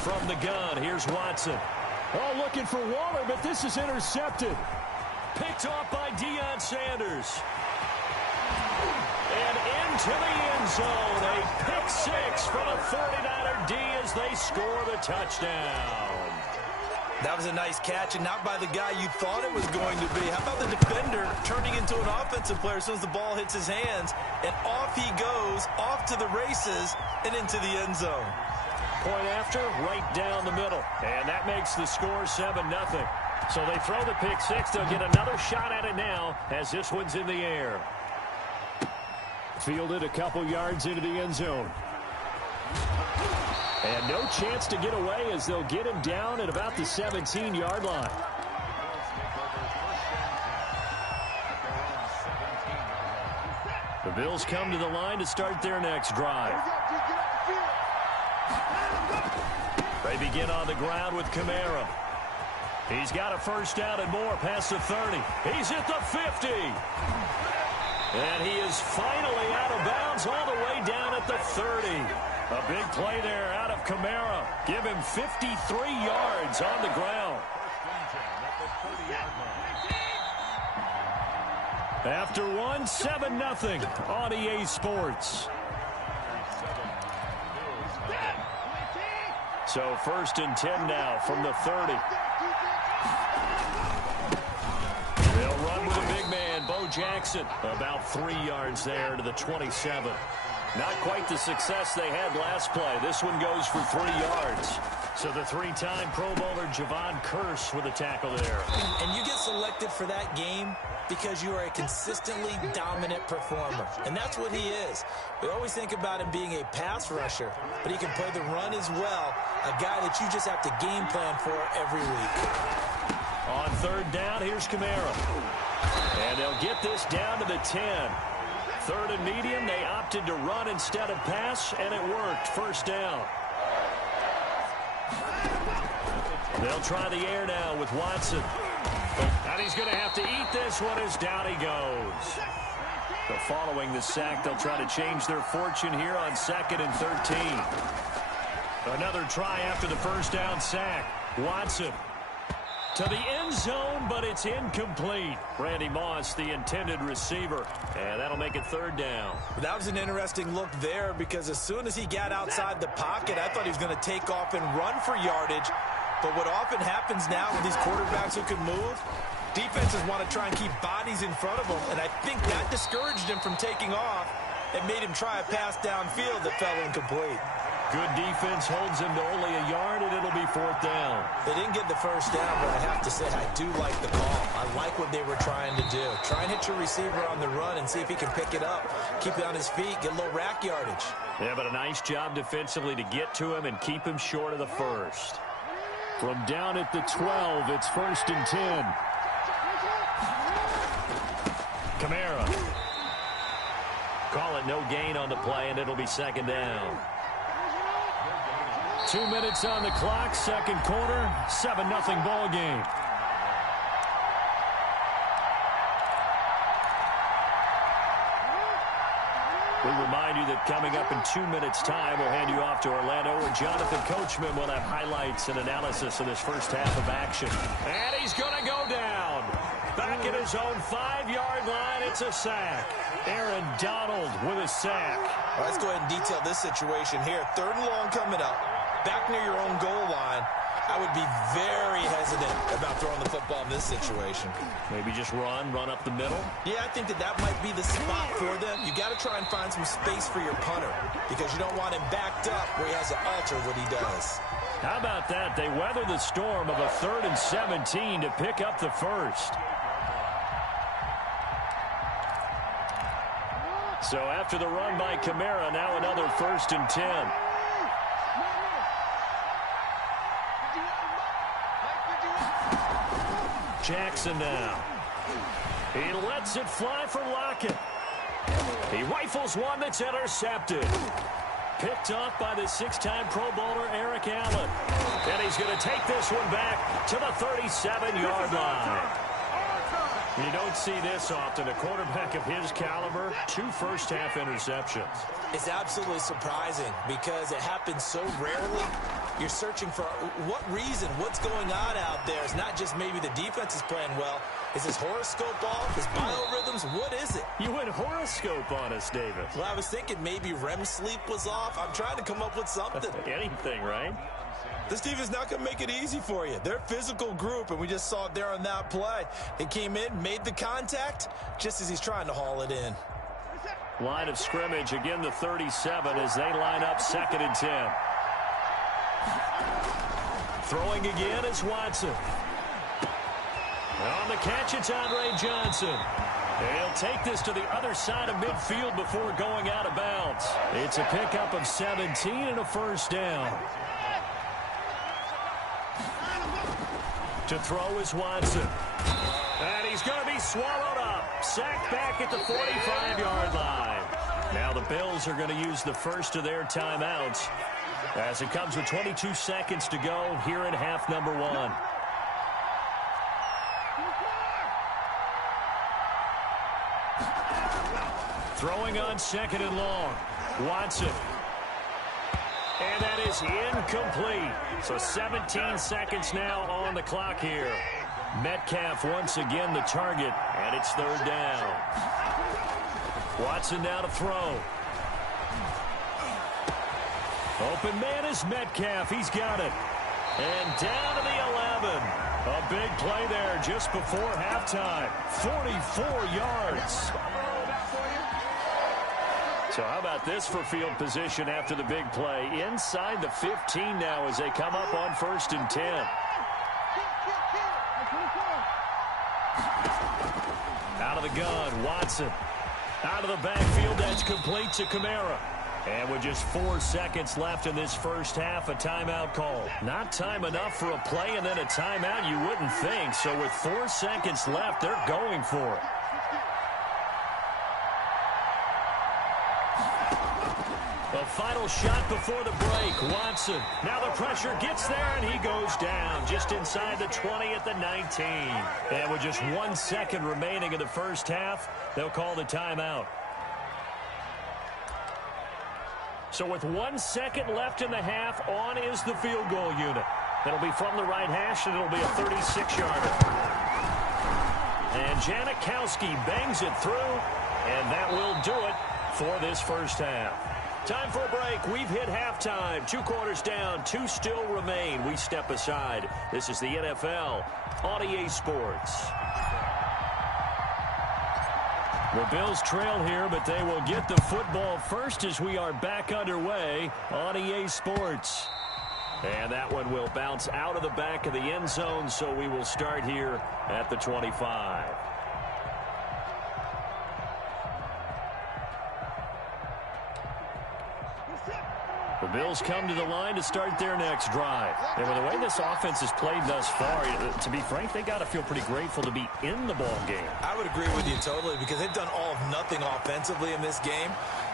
From the gun, here's Watson. Oh, looking for Waller, but this is intercepted. Picked off by Deion Sanders. And into the end zone. A pick 6 from a 49er D as they score the touchdown. That was a nice catch, and not by the guy you thought it was going to be. How about the defender turning into an offensive player as soon as the ball hits his hands, and off he goes, off to the races, and into the end zone. Point after, right down the middle. And that makes the score 7-0. So they throw the pick 6. They'll get another shot at it now as this one's in the air. Fielded a couple yards into the end zone. And no chance to get away as they'll get him down at about the 17-yard line. The Bills come to the line to start their next drive. They begin on the ground with Kamara. He's got a first down and more past the 30. He's at the 50. And he is finally out of bounds all the way down at the 30. A big play there out of Kamara. Give him 53 yards on the ground. After one, 7-0 on EA Sports. So 1st and 10 now from the 30. They'll run with a big man, Bo Jackson. About 3 yards there to the 27. Not quite the success they had last play. This one goes for 3 yards. So the 3-time Pro Bowler Javon Curse with a tackle there. And you get selected for that game because you are a consistently dominant performer. And that's what he is. We always think about him being a pass rusher, but he can play the run as well. A guy that you just have to game plan for every week. On 3rd down, here's Kamara. And they'll get this down to the 10. 3rd and medium, they opted to run instead of pass, and it worked. 1st down. They'll try the air now with Watson. And he's going to have to eat this one as down he goes. So following the sack, they'll try to change their fortune here on 2nd and 13. Another try after the 1st down sack. Watson to the end zone, but it's incomplete. Randy Moss, the intended receiver. And that'll make it 3rd down. That was an interesting look there because as soon as he got outside the pocket, I thought he was going to take off and run for yardage. But what often happens now with these quarterbacks who can move, defenses want to try and keep bodies in front of them, and I think that discouraged him from taking off and made him try a pass downfield that fell incomplete. Good defense holds him to only a yard, and it'll be 4th down. They didn't get the 1st down, but I have to say I do like the call. I like what they were trying to do. Try and hit your receiver on the run and see if he can pick it up. Keep it on his feet, get a little rack yardage. Yeah, but a nice job defensively to get to him and keep him short of the 1st. From down at the 12, it's 1st and 10. Kamara. Call it no gain on the play, and it'll be 2nd down. 2 minutes on the clock, 2nd quarter, 7-0 ball game. We remind you that coming up in 2 minutes' time, we'll hand you off to Orlando, where Jonathan Coachman will have highlights and analysis of this first half of action. And he's going to go down. Back at his own 5-yard line, it's a sack. Aaron Donald with a sack. Well, let's go ahead and detail this situation here. 3rd and long coming up. Back near your own goal line. I would be very hesitant about throwing the football in this situation. Maybe just run up the middle? Yeah, I think that might be the spot for them. You got to try and find some space for your punter because you don't want him backed up where he has to alter what he does. How about that? They weather the storm of a 3rd and 17 to pick up the 1st. So after the run by Kamara, now another 1st and 10. Jackson now. He lets it fly for Lockett. He rifles one that's intercepted. Picked off by the 6-time Pro Bowler Eric Allen. And he's going to take this one back to the 37-yard line. You don't see this often. A quarterback of his caliber, 2 first-half interceptions. It's absolutely surprising because it happens so rarely. You're searching for what reason, what's going on out there. It's not just maybe the defense is playing well. Is his horoscope off? His biorhythms? What is it? You went horoscope on us, David. Well, I was thinking maybe REM sleep was off. I'm trying to come up with something. Anything, right? This defense not going to make it easy for you. They're a physical group, and we just saw it there on that play. He came in, made the contact, just as he's trying to haul it in. Line of scrimmage, again the 37 as they line up 2nd and 10. Throwing again is Watson. On the catch, it's Andre Johnson. He'll take this to the other side of midfield before going out of bounds. It's a pickup of 17 and a 1st down. To throw is Watson. And he's going to be swallowed up. Sacked back at the 45-yard line. Now the Bills are going to use the first of their timeouts as it comes with 22 seconds to go here in half number 1. Throwing on 2nd and long. Watson. And that is incomplete. So 17 seconds now on the clock here. Metcalf once again the target, and it's 3rd down. Watson now to throw. Open man is Metcalf. He's got it. And down to the 11. A big play there just before halftime. 44 yards. So how about this for field position after the big play? Inside the 15 now as they come up on 1st and 10. Out of the gun, Watson. Out of the backfield, that's complete to Kamara. And with just 4 seconds left in this first half, a timeout call. Not time enough for a play and then a timeout, you wouldn't think. So with 4 seconds left, they're going for it. A final shot before the break. Watson. Now the pressure gets there, and he goes down just inside the 20 at the 19. And with just 1 second remaining in the first half, they'll call the timeout. So with 1 second left in the half, on is the field goal unit. It'll be from the right hash, and it'll be a 36-yarder. And Janikowski bangs it through, and that will do it for this first half. Time for a break. We've hit halftime. 2 quarters down. 2 still remain. We step aside. This is the NFL on EA Sports. The Bills trail here, but they will get the football first as we are back underway on EA Sports. And that one will bounce out of the back of the end zone, so we will start here at the 25. The Bills come to the line to start their next drive. And with the way this offense has played thus far, to be frank, they got to feel pretty grateful to be in the ball game. I would agree with you totally because they've done all of nothing offensively in this game,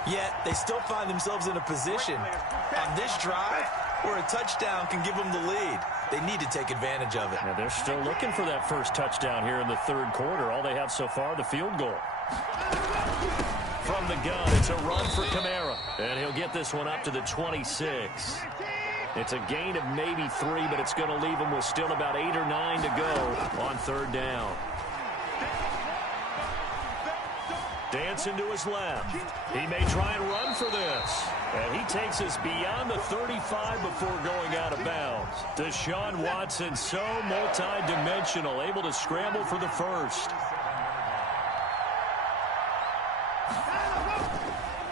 yet they still find themselves in a position on this drive where a touchdown can give them the lead. They need to take advantage of it. Now they're still looking for that first touchdown here in the 3rd quarter. All they have so far, the field goal. From the gun, it's a run for Kamara. And he'll get this one up to the 26. It's a gain of maybe 3, but it's going to leave him with still about 8 or 9 to go on 3rd down. Dancing to his left. He may try and run for this. And he takes us beyond the 35 before going out of bounds. Deshaun Watson, so multi-dimensional, able to scramble for the first.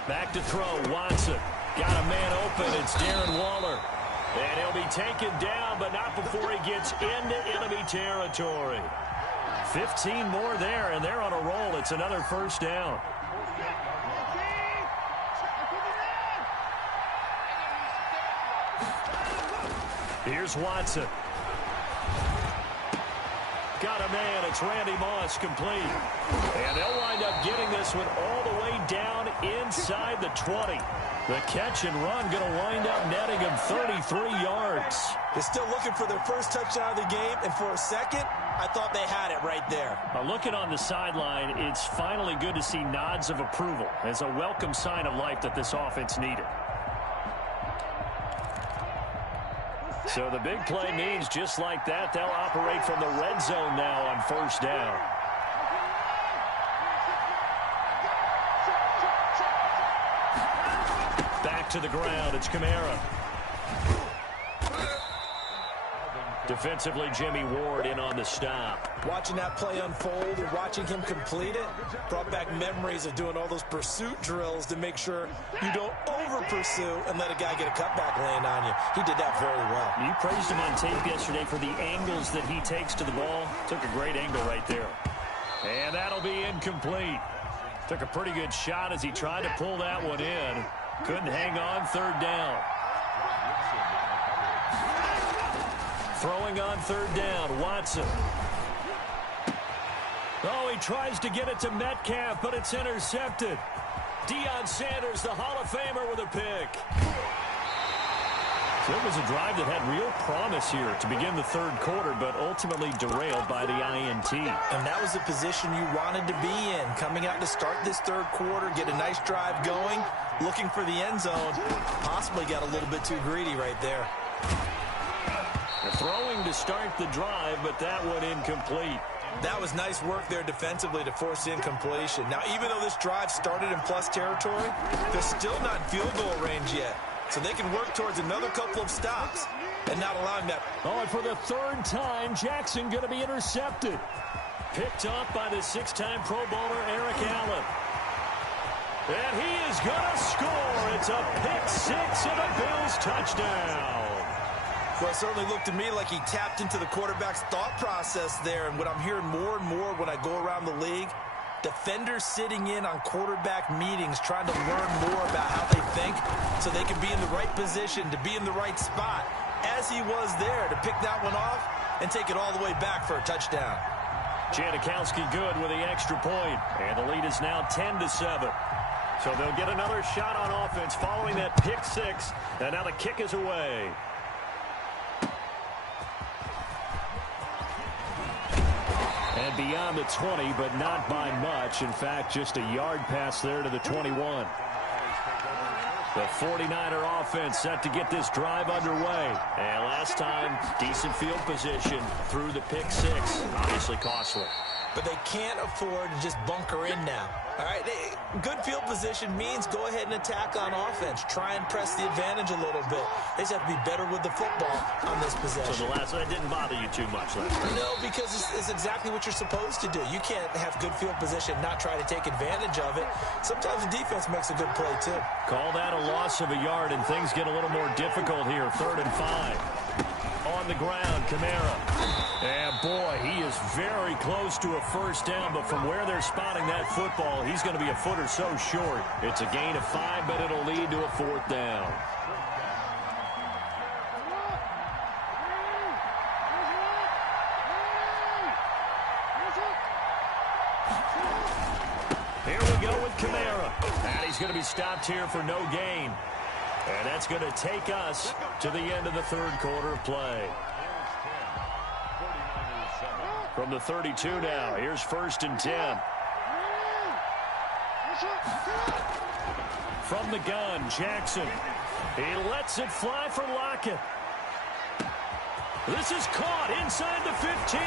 Back to throw, Watson. Got a man open, it's Darren Waller. And he'll be taken down, but not before he gets into enemy territory. 15 more there, and they're on a roll. It's another first down. Here's Watson. Got a man. It's Randy Moss, complete. And they'll wind up getting this one all the way down inside the 20. The catch and run going to wind up netting him 33 yards. They're still looking for their first touchdown of the game, and for a second, I thought they had it right there. Looking on the sideline, it's finally good to see nods of approval. It's a welcome sign of life that this offense needed. So the big play means just like that, they'll operate from the red zone now on first down. Back to the ground, it's Kamara. Defensively, Jimmy Ward in on the stop. Watching that play unfold and watching him complete it brought back memories of doing all those pursuit drills to make sure you don't over-pursue and let a guy get a cutback land on you. He did that very well. You praised him on tape yesterday for the angles that he takes to the ball. Took a great angle right there. And that'll be incomplete. Took a pretty good shot as he tried to pull that one in. Couldn't hang on, third down. Throwing on third down, Watson. Oh, he tries to get it to Metcalf, but it's intercepted. Deion Sanders, the Hall of Famer, with a pick. So it was a drive that had real promise here to begin the third quarter, but ultimately derailed by the INT. And that was the position you wanted to be in. Coming out to start this third quarter, get a nice drive going, looking for the end zone. Possibly got a little bit too greedy right there. They're throwing to start the drive, but that one incomplete. That was nice work there defensively to force incompletion. Now, even though this drive started in plus territory, they're still not in field goal range yet. So they can work towards another couple of stops and not allowing that. Oh, and for the third time, Jackson going to be intercepted. Picked off by the six-time Pro Bowler Eric Allen. And he is going to score. It's a pick six and a Bills touchdown. Well, it certainly looked to me like he tapped into the quarterback's thought process there. And what I'm hearing more and more when I go around the league, defenders sitting in on quarterback meetings trying to learn more about how they think so they can be in the right position to be in the right spot, as he was there to pick that one off and take it all the way back for a touchdown. Janikowski good with the extra point, and the lead is now 10-7. So they'll get another shot on offense following that pick six, and now the kick is away. And beyond the 20, but not by much. In fact, just a yard pass there to the 21. The 49er offense set to get this drive underway. And last time, decent field position through the pick six. Obviously costly. But they can't afford to just bunker in now. All right, good field position means go ahead and attack on offense. Try and press the advantage a little bit. They just have to be better with the football on this possession. So the last one didn't bother you too much last time? No, because it's exactly what you're supposed to do. You can't have good field position, not try to take advantage of it. Sometimes the defense makes a good play, too. Call that a loss of a yard, and things get a little more difficult here. 3rd and 5. On the ground, Kamara. And boy, he is very close to a first down, but from where they're spotting that football, he's going to be a foot or so short. It's a gain of 5, but it'll lead to a 4th down. Here we go with Kamara. And he's going to be stopped here for no gain. And that's going to take us to the end of the third quarter of play. From the 32 now, here's 1st and 10. From the gun, Jackson. He lets it fly for Lockett. This is caught inside the 15.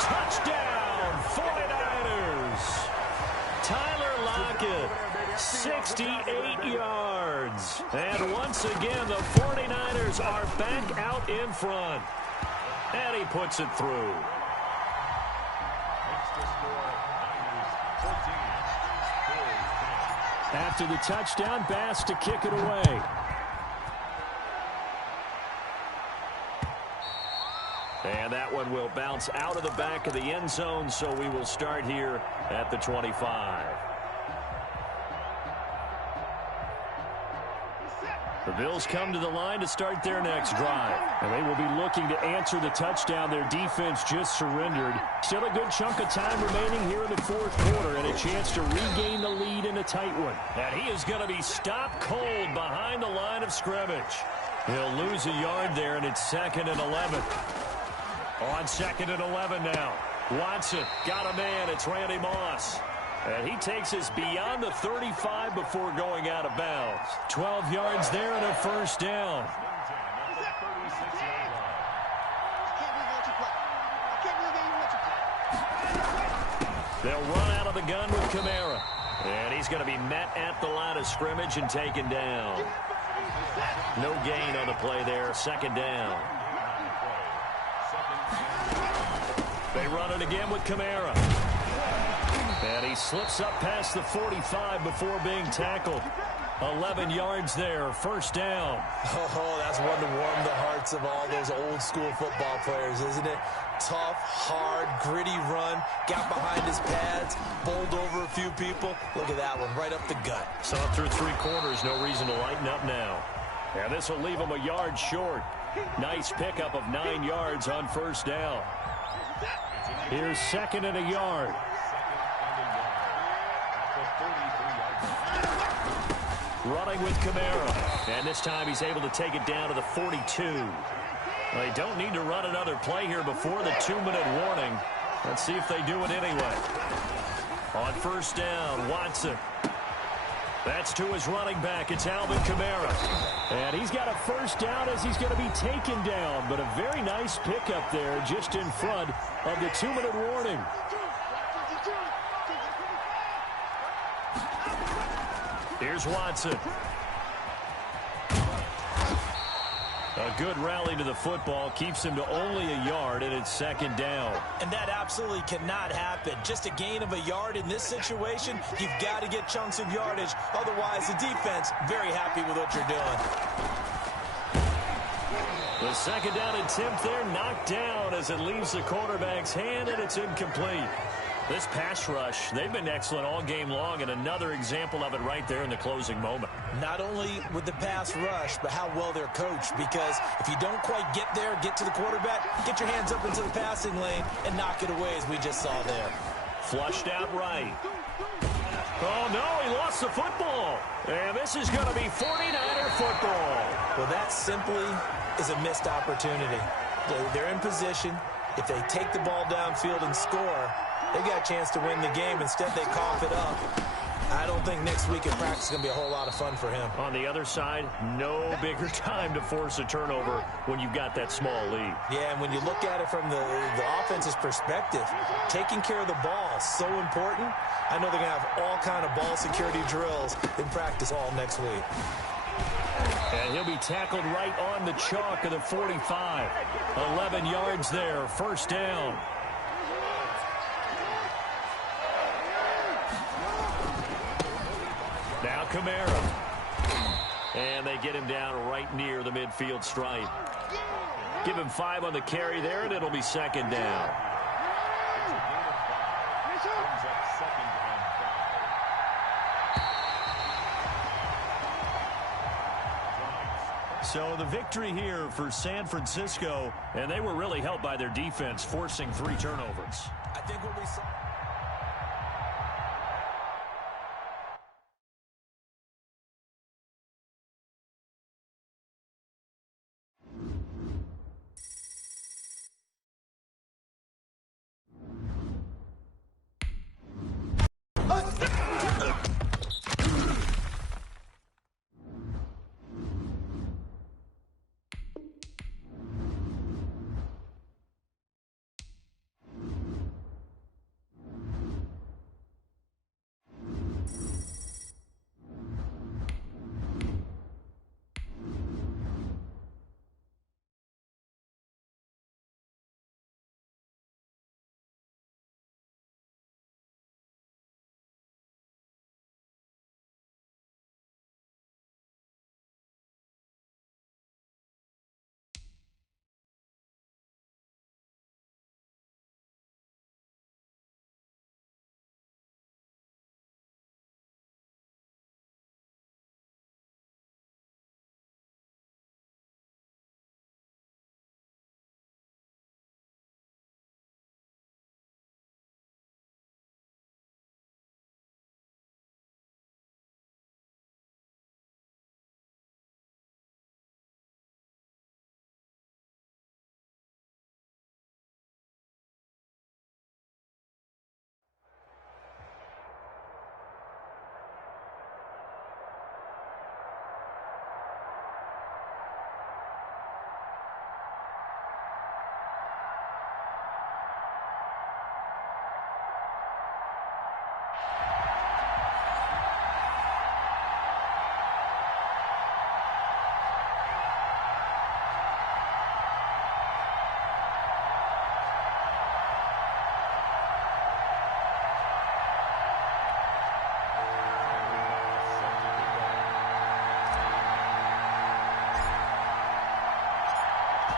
Touchdown, 49ers. Tyler Lockett, 68 yards. And once again, the 49ers are back out in front. And he puts it through. After the touchdown, Bass to kick it away. And that one will bounce out of the back of the end zone, so we will start here at the 25. The Bills come to the line to start their next drive. And they will be looking to answer the touchdown their defense just surrendered. Still a good chunk of time remaining here in the fourth quarter and a chance to regain the lead in a tight one. And he is going to be stopped cold behind the line of scrimmage. He'll lose a yard there, and it's 2nd and 11. On 2nd and 11 now. Watson got a man. It's Randy Moss. And he takes us beyond the 35 before going out of bounds. 12 yards there and a first down. They'll run out of the gun with Kamara. And he's going to be met at the line of scrimmage and taken down. No gain on the play there. 2nd down. They run it again with Kamara. And he slips up past the 45 before being tackled. 11 yards there, first down. Oh, that's one to warm the hearts of all those old school football players, isn't it? Tough, hard, gritty run. Got behind his pads, bowled over a few people. Look at that one, right up the gut. Saw it through 3 quarters, no reason to lighten up now. And this will leave him a yard short. Nice pickup of 9 yards on first down. Here's 2nd and a yard. 43 yards. running with Kamara. And this time he's able to take it down to the 42. They don't need to run another play here before the 2-minute warning. Let's see if they do it anyway. On first down, Watson. That's to his running back. It's Alvin Kamara. And he's got a first down as he's going to be taken down. But a very nice pickup there just in front of the 2-minute warning. Here's Watson. A good rally to the football keeps him to only a yard, and it's second down. And that absolutely cannot happen. Just a gain of a yard in this situation, you've got to get chunks of yardage. Otherwise, the defense, very happy with what you're doing. The second down attempt there knocked down as it leaves the quarterback's hand, and it's incomplete. This pass rush, they've been excellent all game long, and another example of it right there in the closing moment. Not only with the pass rush, but how well they're coached, because if you don't quite get there, get to the quarterback, get your hands up into the passing lane and knock it away as we just saw there. Flushed out right. Oh, no, he lost the football. And this is going to be 49er football. Well, that simply is a missed opportunity. They're in position. If they take the ball downfield and score, they've got a chance to win the game. Instead, they cough it up. I don't think next week in practice is going to be a whole lot of fun for him. On the other side, no bigger time to force a turnover when you've got that small lead. Yeah, and when you look at it from the offense's perspective, taking care of the ball is so important. I know they're going to have all kind of ball security drills in practice all next week. And he'll be tackled right on the chalk of the 45. 11 yards there, first down. Now Kamara. And they get him down right near the midfield stripe. Give him 5 on the carry there, and it'll be second down. So the victory here for San Francisco, and they were really helped by their defense, forcing 3 turnovers. I think what we saw...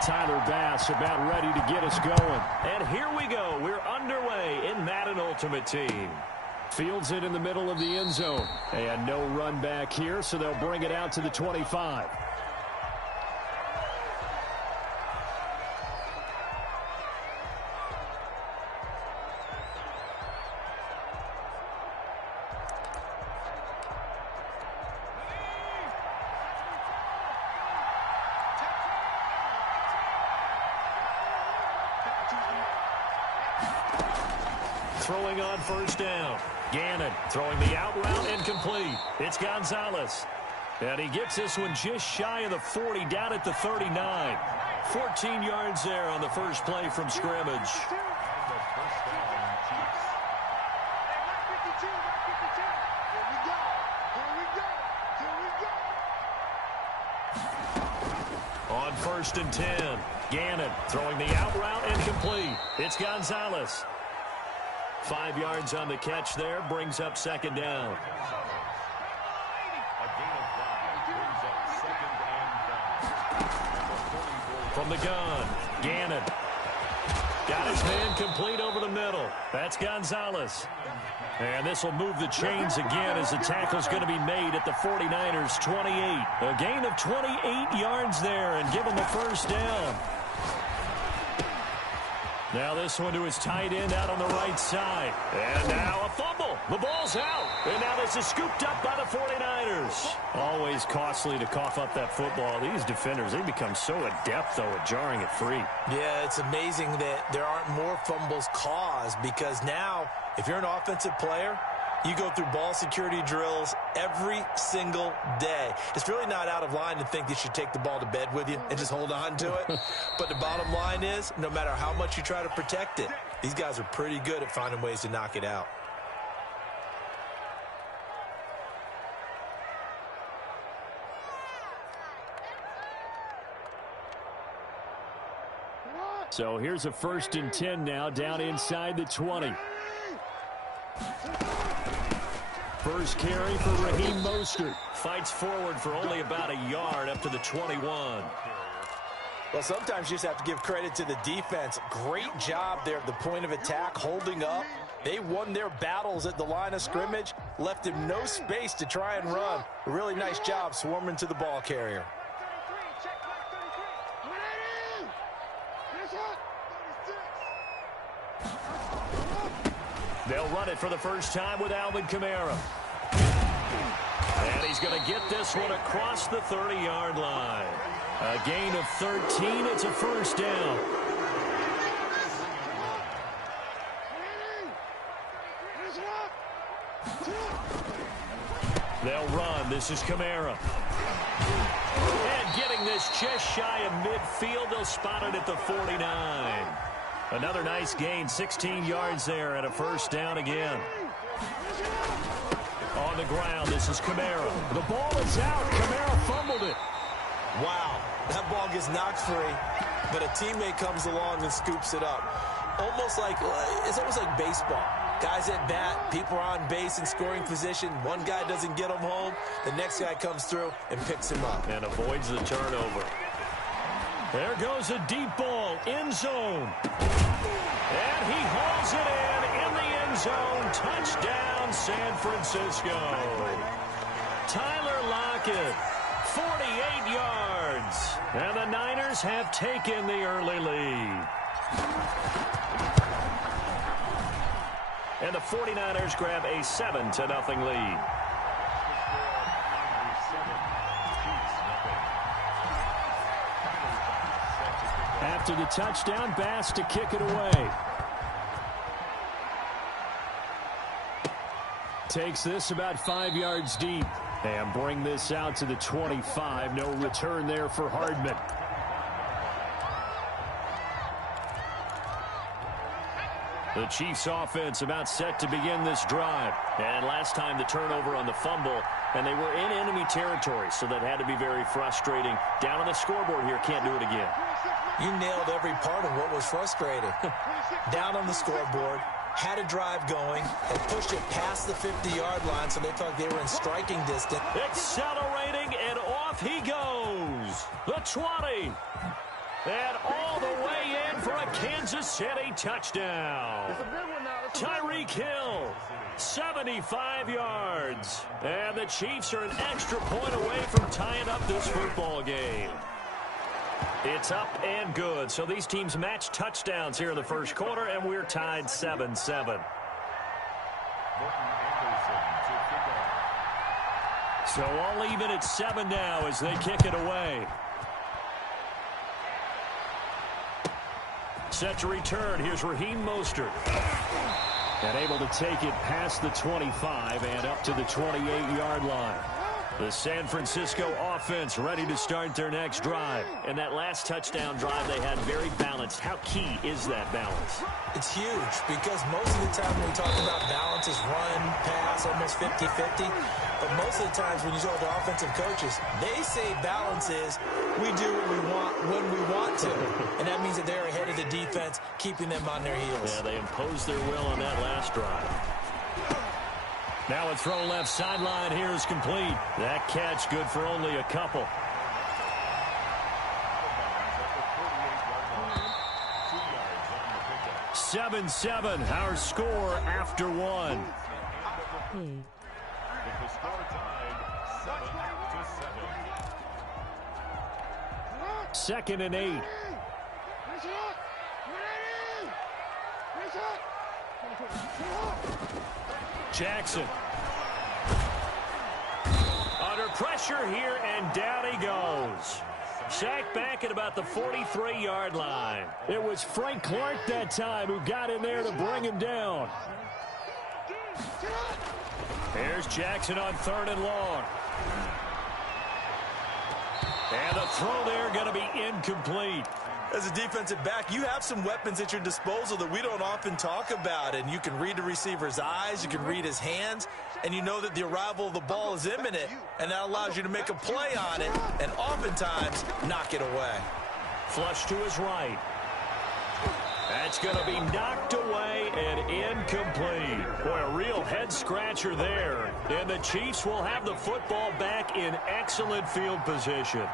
Tyler Bass about ready to get us going. And here we go. We're underway in Madden Ultimate Team. Fields it in the middle of the end zone. And no run back here, so they'll bring it out to the 25. throwing on first down. Gannon throwing the out route incomplete. It's Gonzalez. And he gets this one just shy of the 40, down at the 39. 14 yards there on the first play from scrimmage. On first and 10, Gannon throwing the out route incomplete. It's Gonzalez. 5 yards on the catch there, brings up second down. From the gun, Gannon. Got his man complete over the middle. That's Gonzalez. And this will move the chains again as the tackle's going to be made at the 49ers 28. A gain of 28 yards there and give him a first down. Now this one to his tight end out on the right side. And now a fumble. The ball's out. And now this is scooped up by the 49ers. Always costly to cough up that football. These defenders, they become so adept, though, at jarring it free. Yeah, it's amazing that there aren't more fumbles caused, because now, if you're an offensive player, you go through ball security drills every single day. It's really not out of line to think you should take the ball to bed with you and just hold on to it. But the bottom line is, no matter how much you try to protect it, these guys are pretty good at finding ways to knock it out. So here's a first and 10 now, down inside the 20. First carry for Raheem Mostert. Fights forward for only about a yard up to the 21. Well, sometimes you just have to give credit to the defense. Great job there at the point of attack, holding up. They won their battles at the line of scrimmage, left him no space to try and run. A really nice job swarming to the ball carrier. They'll run it for the first time with Alvin Kamara. And he's going to get this one across the 30-yard line. A gain of 13. It's a first down. They'll run. This is Kamara. And getting this just shy of midfield. They'll spot it at the 49. Another nice gain, 16 yards there, and a first down again. On the ground, this is Kamara. The ball is out. Kamara fumbled it. Wow, that ball gets knocked free, but a teammate comes along and scoops it up. It's almost like baseball. Guys at bat, people are on base in scoring position. One guy doesn't get him home. The next guy comes through and picks him up. And avoids the turnover. There goes a deep ball, end zone. And he hauls it in the end zone. Touchdown, San Francisco. Tyler Lockett, 48 yards. And the Niners have taken the early lead. And the 49ers grab a 7-0 lead. After the touchdown, Bass to kick it away. Takes this about 5 yards deep. And bring this out to the 25. No return there for Hardman. The Chiefs offense about set to begin this drive. And last time the turnover on the fumble, and they were in enemy territory, so that had to be very frustrating. Down on the scoreboard here, can't do it again. You nailed every part of what was frustrating. Down on the scoreboard, had a drive going, and pushed it past the 50-yard line, so they thought they were in striking distance. Accelerating, and off he goes. The 20. And all the way in for a Kansas City touchdown. Tyreek Hill, 75 yards. And the Chiefs are an extra point away from tying up this football game. It's up and good. So these teams match touchdowns here in the first quarter, and we're tied 7-7. So all even at 7 now as they kick it away. Set to return. Here's Raheem Mostert. And able to take it past the 25 and up to the 28-yard line. The San Francisco offense ready to start their next drive. And that last touchdown drive they had very balanced. How key is that balance? It's huge because most of the time when we talk about balance is run, pass, almost 50-50. But most of the times when you talk to offensive coaches, they say balance is we do what we want when we want to. And that means that they're ahead of the defense, keeping them on their heels. Yeah, they imposed their will on that last drive. Now a throw left sideline here is complete. That catch good for only a couple. 7-7, our score after one. The score tied 7-7. 2nd and 8. Jackson. Under pressure here, and down he goes. Sacked back at about the 43-yard line. It was Frank Clark that time who got in there to bring him down. Here's Jackson on 3rd and long. And the throw there going to be incomplete. As a defensive back, you have some weapons at your disposal that we don't often talk about. And you can read the receiver's eyes, you can read his hands, and you know that the arrival of the ball is imminent. And that allows you to make a play on it and oftentimes knock it away. Flush to his right. That's going to be knocked away and incomplete. Boy, a real head-scratcher there. And the Chiefs will have the football back in excellent field position.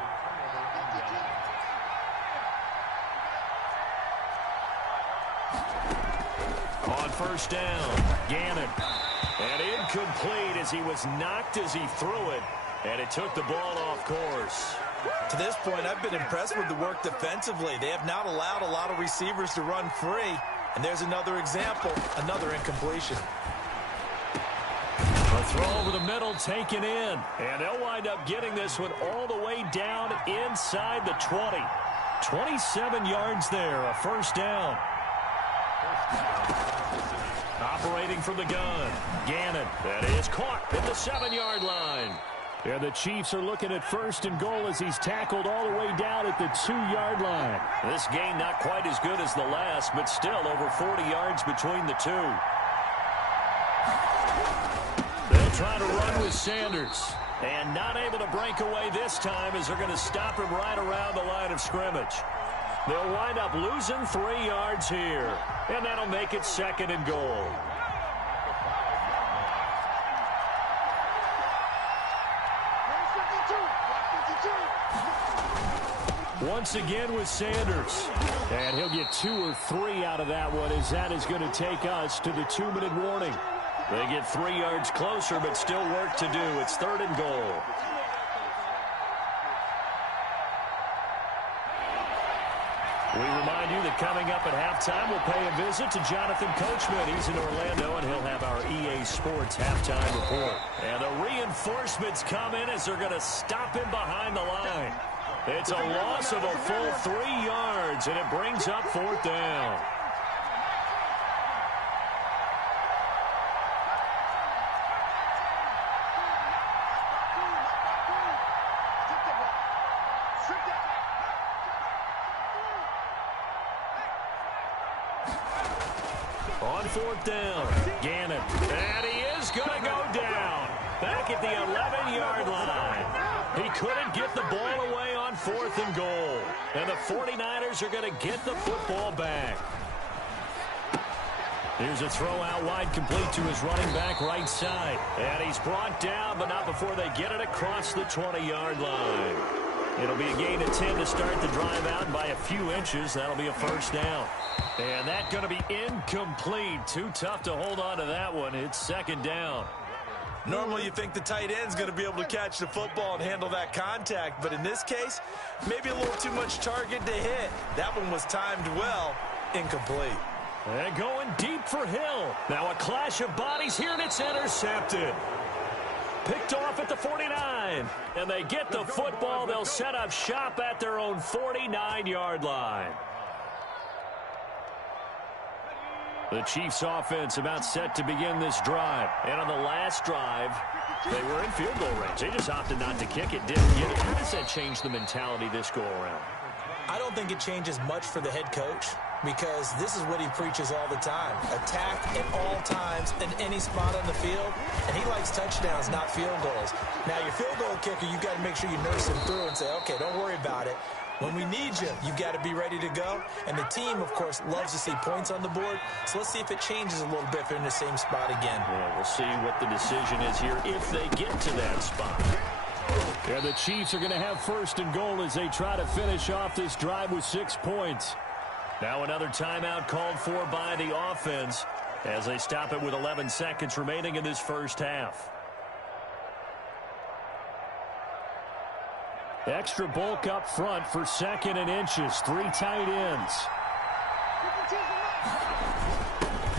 On 1st down, Gannon. And incomplete as he was knocked as he threw it. And it took the ball off course. To this point, I've been impressed with the work defensively. They have not allowed a lot of receivers to run free. And there's another example, another incompletion. A throw over the middle taken in. And they'll wind up getting this one all the way down inside the 20. 27 yards there, a 1st down. Operating from the gun, Gannon. That is caught at the 7-yard line. And the Chiefs are looking at 1st and goal as he's tackled all the way down at the 2-yard line. This gain not quite as good as the last, but still over 40 yards between the two. They'll try to run with Sanders. And not able to break away this time as they're going to stop him right around the line of scrimmage. They'll wind up losing 3 yards here. And that'll make it 2nd and goal. Once again with Sanders. And he'll get 2 or 3 out of that one as that is going to take us to the 2-minute warning. They get 3 yards closer, but still work to do. It's 3rd and goal. We remind you that coming up at halftime, we'll pay a visit to Jonathan Coachman. He's in Orlando, and he'll have our EA Sports halftime report. And the reinforcements come in as they're going to stop him behind the line. It's a loss of a full 3 yards, and it brings up 4th down. On 4th down, Gannon. And he is going to go down. Back at the 11-yard line. He couldn't get the ball away on 4th and goal. And the 49ers are going to get the football back. Here's a throw out wide, complete to his running back right side. And he's brought down, but not before they get it across the 20-yard line. It'll be a gain of 10 to start the drive out by a few inches. That'll be a 1st down. And that's going to be incomplete. Too tough to hold on to that one. It's 2nd down. Normally you think the tight end's going to be able to catch the football and handle that contact. But in this case, maybe a little too much target to hit. That one was timed well. Incomplete. And going deep for Hill. Now a clash of bodies here, and it's intercepted. Picked off at the 49. And they get the football. They'll set up shop at their own 49-yard line. The Chiefs offense about set to begin this drive. And on the last drive, they were in field goal range. They just opted not to kick it, didn't get it. How does that change the mentality this go around? I don't think it changes much for the head coach because this is what he preaches all the time. Attack at all times in any spot on the field. And he likes touchdowns, not field goals. Now, your field goal kicker, you've got to make sure you nurse him through and say, okay, don't worry about it. When we need you, you've got to be ready to go. And the team, of course, loves to see points on the board. So let's see if it changes a little bit if they're in the same spot again. Yeah, we'll see what the decision is here if they get to that spot. Yeah, the Chiefs are going to have first and goal as they try to finish off this drive with 6 points. Now another timeout called for by the offense as they stop it with 11 seconds remaining in this first half. Extra bulk up front for 2nd and inches. 3 tight ends.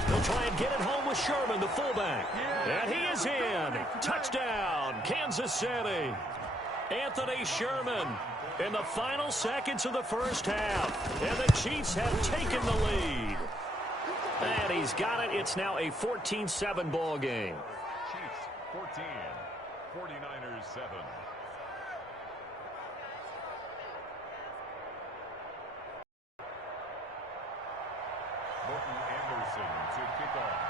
They'll try and get it home with Sherman, the fullback. And he is in. Touchdown, Kansas City. Anthony Sherman in the final seconds of the first half. And the Chiefs have taken the lead. And he's got it. It's now a 14-7 ball game. Chiefs 14, 49ers 7. Morton Anderson to kick off.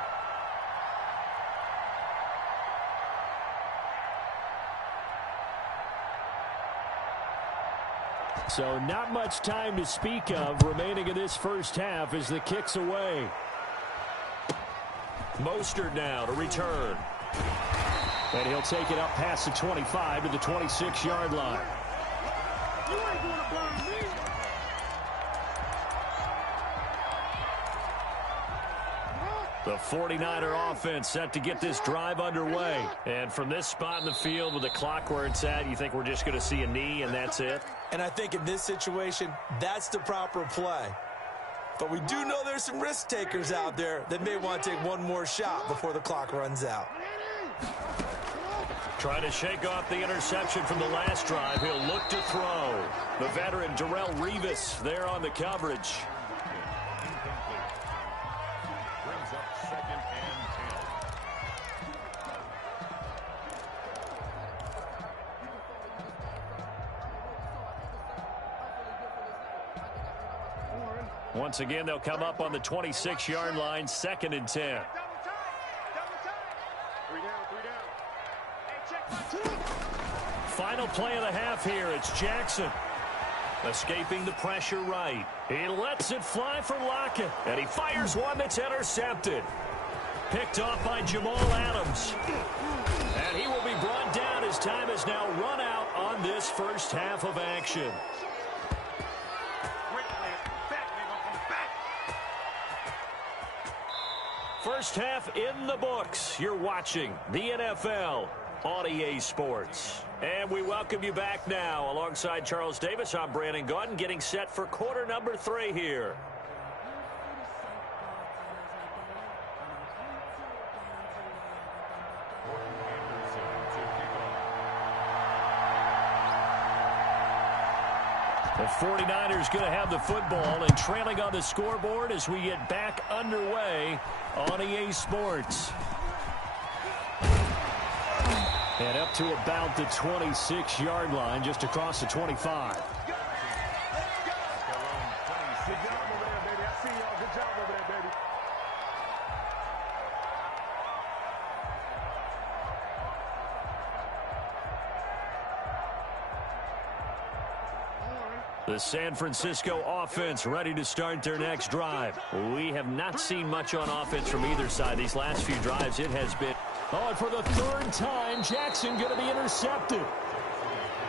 So not much time to speak of remaining in this first half as the kick's away. Mostert now to return. And he'll take it up past the 25 to the 26-yard line. You ain't gonna burn me. The 49er offense set to get this drive underway. And from this spot in the field with the clock where it's at, you think we're just going to see a knee and that's it? And I think in this situation, that's the proper play. But we do know there's some risk takers out there that may want to take one more shot before the clock runs out. Trying to shake off the interception from the last drive. He'll look to throw. The veteran Darrelle Revis there on the coverage. Incomplete. Brings up 2nd and 10. Once again, they'll come up on the 26-yard line, 2nd and 10. Double time. 3 down, 3 down. Hey, check my 2. Final play of the half here. It's Jackson. Escaping the pressure right. He lets it fly for Lockett. And he fires one that's intercepted. Picked off by Jamal Adams. And he will be brought down as time has now run out on this first half of action. First half in the books. You're watching the NFL on EA Sports. And we welcome you back now. Alongside Charles Davis, I'm Brandon Gaudin, getting set for quarter number 3 here. The 49ers going to have the football and trailing on the scoreboard as we get back underway on EA Sports. And up to about the 26-yard line, just across the 25. Good job over there, baby. I see y'all. Good job over there, baby. The San Francisco offense ready to start their next drive. We have not seen much on offense from either side. These last few drives, it has been. Oh, and for the 3rd time, Jackson going to be intercepted.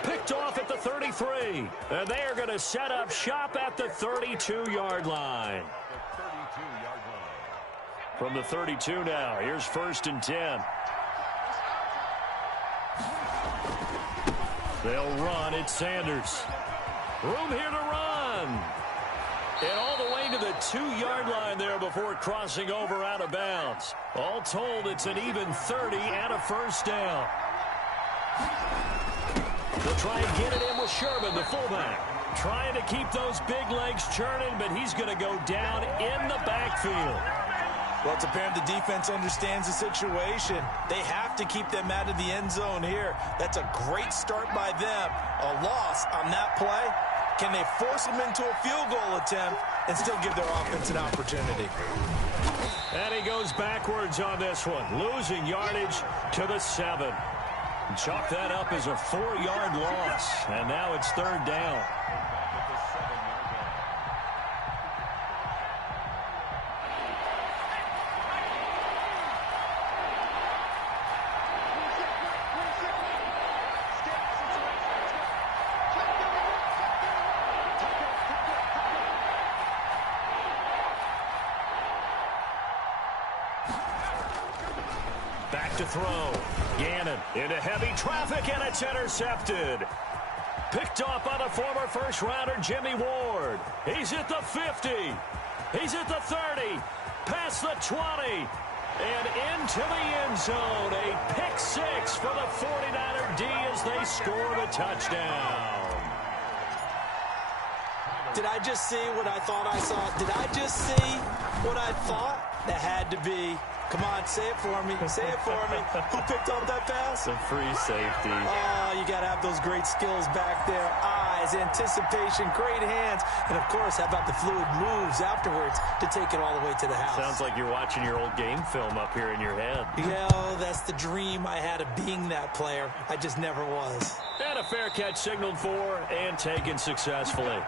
Picked off at the 33. And they are going to set up shop at the 32-yard line. From the 32 now, here's 1st and 10. They'll run. It's Sanders. Room here to run. And all the way to the 2-yard line there before crossing over out of bounds. All told, it's an even 30 and a first down. They'll try and get it in with Sherman, the fullback. Trying to keep those big legs churning, but he's going to go down in the backfield. Well, it's apparent the defense understands the situation. They have to keep them out of the end zone here. That's a great start by them. A loss on that play. Can they force them into a field goal attempt and still give their offense an opportunity? And he goes backwards on this one, losing yardage to the 7. Chalk that up as a 4-yard loss, and now it's 3rd down. Back to throw. Gannon into heavy traffic, and it's intercepted. Picked off by the former first-rounder Jimmy Ward. He's at the 50. He's at the 30. Past the 20. And into the end zone. A pick 6 for the 49er D as they score the touchdown. Did I just see what I thought I saw? Did I just see what I thought? That had to be. Come on, say it for me. Say it for me. Who picked up that pass? The free safety. Oh, you got to have those great skills back there. Eyes, anticipation, great hands. And, of course, how about the fluid moves afterwards to take it all the way to the house? Sounds like you're watching your old game film up here in your head. Yeah, that's the dream I had of being that player. I just never was. And a fair catch signaled for and taken successfully.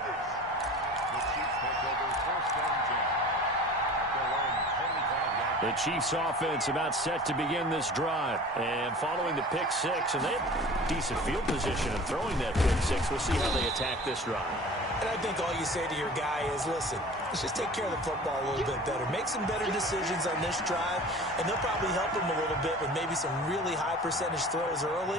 The Chiefs offense about set to begin this drive. And following the pick 6, and they have decent field position in throwing that pick 6. We'll see how they attack this drive. And I think all you say to your guy is, listen, let's just take care of the football a little bit better. Make some better decisions on this drive, and they'll probably help him a little bit with maybe some really high percentage throws early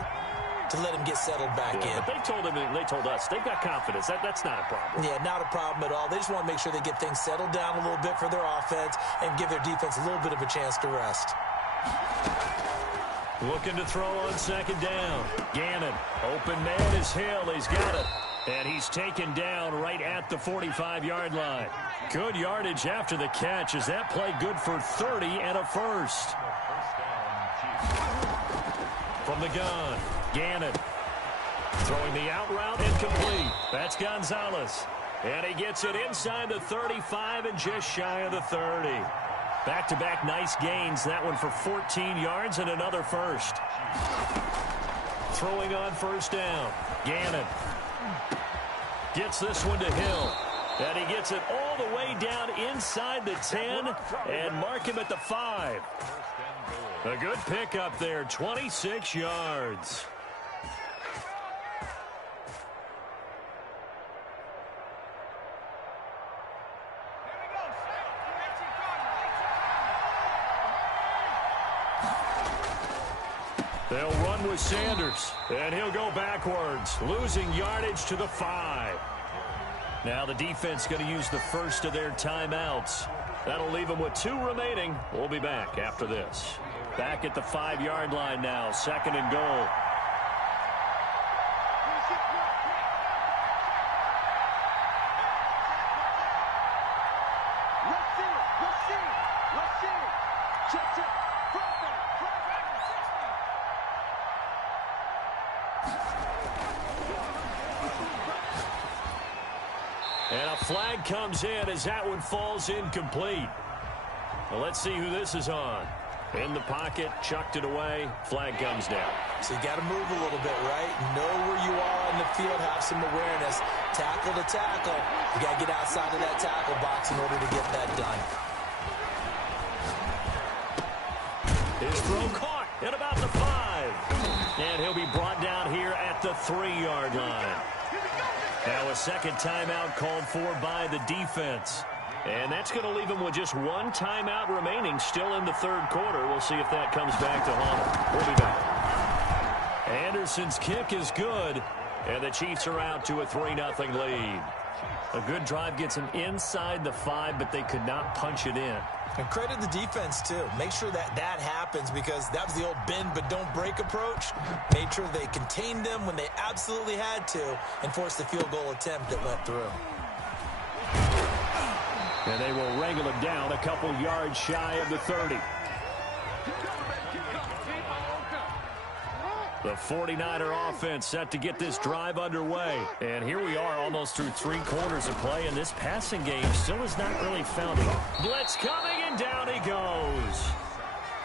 to let him get settled back in. But they told him, and they told us, they've got confidence. That's not a problem. Yeah, not a problem at all. They just want to make sure they get things settled down a little bit for their offense and give their defense a little bit of a chance to rest. Looking to throw on 2nd down. Gannon, open man is Hill. He's got it. And he's taken down right at the 45-yard line. Good yardage after the catch. Is that play good for 30 and a first? From the gun. Gannon throwing the out route incomplete. That's Gonzalez. And he gets it inside the 35 and just shy of the 30. Back-to-back nice gains. That one for 14 yards and another first. Throwing on 1st down. Gannon gets this one to Hill. And he gets it all the way down inside the 10 and mark him at the 5. A good pickup there, 26 yards. They'll run with Sanders, and he'll go backwards, losing yardage to the 5. Now the defense going to use the first of their timeouts. That'll leave them with 2 remaining. We'll be back after this. Back at the 5-yard line now, 2nd and goal. And a flag comes in as that one falls incomplete. Well, let's see who this is on. In the pocket, chucked it away, flag comes down. So you got to move a little bit, right? Know where you are on the field, have some awareness. Tackle to tackle. You got to get outside of that tackle box in order to get that done. His throw caught at about the 5. And he'll be brought down here at the 3-yard line. Now a second timeout called for by the defense. And that's going to leave him with just 1 timeout remaining still in the 3rd quarter. We'll see if that comes back to haunt him. We'll be back. Anderson's kick is good. And the Chiefs are out to a 3-0 lead. A good drive gets him inside the 5, but they could not punch it in. And credit the defense, too. Make sure that that happens because that was the old bend but don't break approach. Made sure they contained them when they absolutely had to and forced the field goal attempt that went through. And they will wrangle it down a couple yards shy of the 30. The 49er offense set to get this drive underway. And here we are almost through 3 quarters of play, and this passing game still has not really found it. Blitz coming, and down he goes.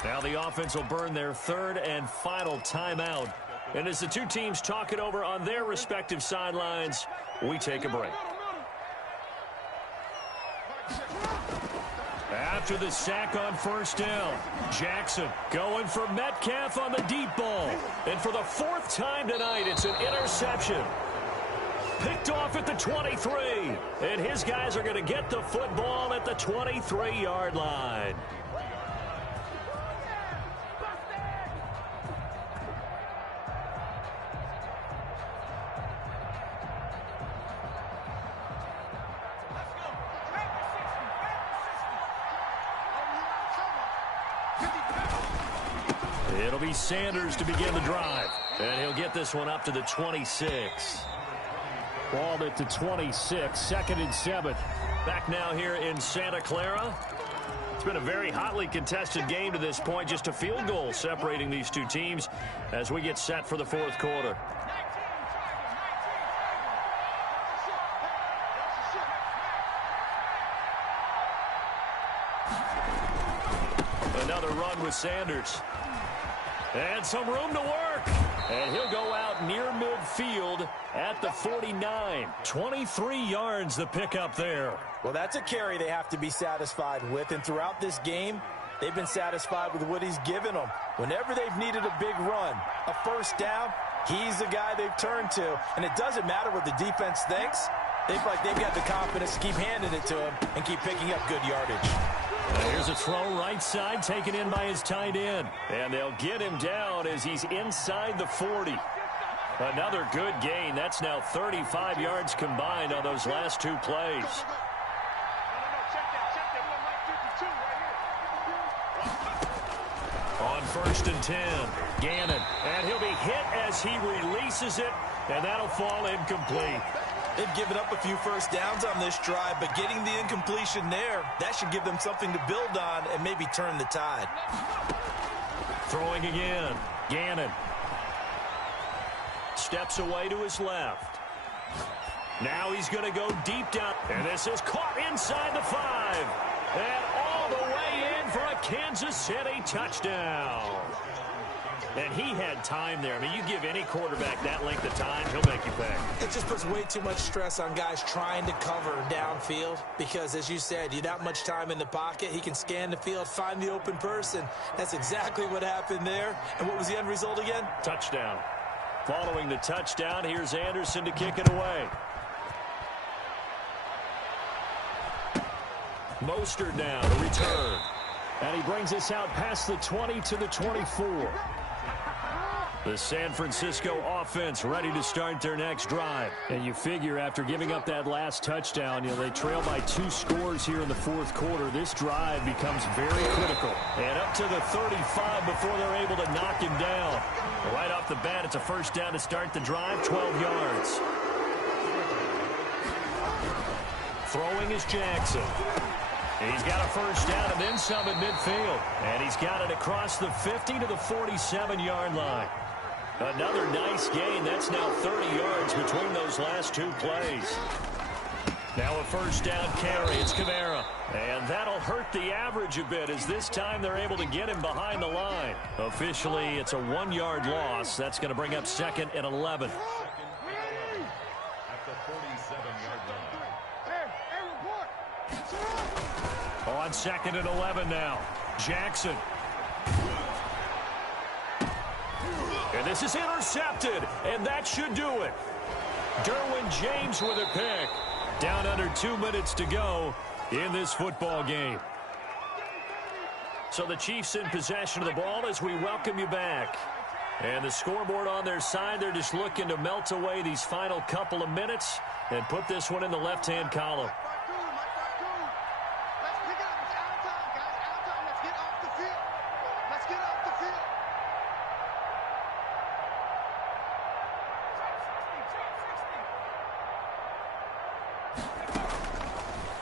Now the offense will burn their 3rd and final timeout. And as the two teams talk it over on their respective sidelines, we take a break. After the sack on 1st down, Jackson going for Metcalf on the deep ball. And for the 4th time tonight, it's an interception. Picked off at the 23. And his guys are going to get the football at the 23-yard line. It'll be Sanders to begin the drive. And he'll get this one up to the 26. Ball at the 26, 2nd and 7. Back now here in Santa Clara. It's been a very hotly contested game to this point. Just a field goal separating these two teams as we get set for the 4th quarter. Another run with Sanders. And some room to work. And he'll go out near midfield at the 49. 23 yards the pickup there. Well, that's a carry they have to be satisfied with. And throughout this game, they've been satisfied with what he's given them. Whenever they've needed a big run, a 1st down, he's the guy they've turned to. And it doesn't matter what the defense thinks. They feel like they've got the confidence to keep handing it to him and keep picking up good yardage. Here's a throw right side taken in by his tight end. And they'll get him down as he's inside the 40. Another good gain. That's now 35 yards combined on those last 2 plays. On 1st and 10, Gannon. And he'll be hit as he releases it. And that'll fall incomplete. They've given up a few 1st downs on this drive, but getting the incompletion there, that should give them something to build on and maybe turn the tide. Throwing again. Gannon. Steps away to his left. Now he's going to go deep down. And this is caught inside the 5. And all the way in for a Kansas City touchdown. And he had time there. I mean, you give any quarterback that length of time, he'll make you pay. It just puts way too much stress on guys trying to cover downfield because, as you said, you that much time in the pocket, he can scan the field, find the open person. That's exactly what happened there. And what was the end result again? Touchdown. Following the touchdown, here's Anderson to kick it away. Mostert now to return. And he brings us out past the 20 to the 24. The San Francisco offense ready to start their next drive. And you figure after giving up that last touchdown, they trail by 2 scores here in the 4th quarter. This drive becomes very critical. And up to the 35 before they're able to knock him down. Right off the bat, it's a 1st down to start the drive, 12 yards. Throwing is Jackson. He's got a 1st down and then some at midfield. And he's got it across the 50 to the 47-yard line. Another nice gain. That's now 30 yards between those last 2 plays. Now a 1st down carry. It's Kamara. And that'll hurt the average a bit as this time they're able to get him behind the line. Officially, it's a 1-yard loss. That's going to bring up 2nd and 11. On 2nd and 11 now. Jackson. And this is intercepted, and that should do it. Derwin James with a pick. Down under 2 minutes to go in this football game. So the Chiefs in possession of the ball as we welcome you back. And the scoreboard on their side, they're just looking to melt away these final couple of minutes and put this one in the left-hand column.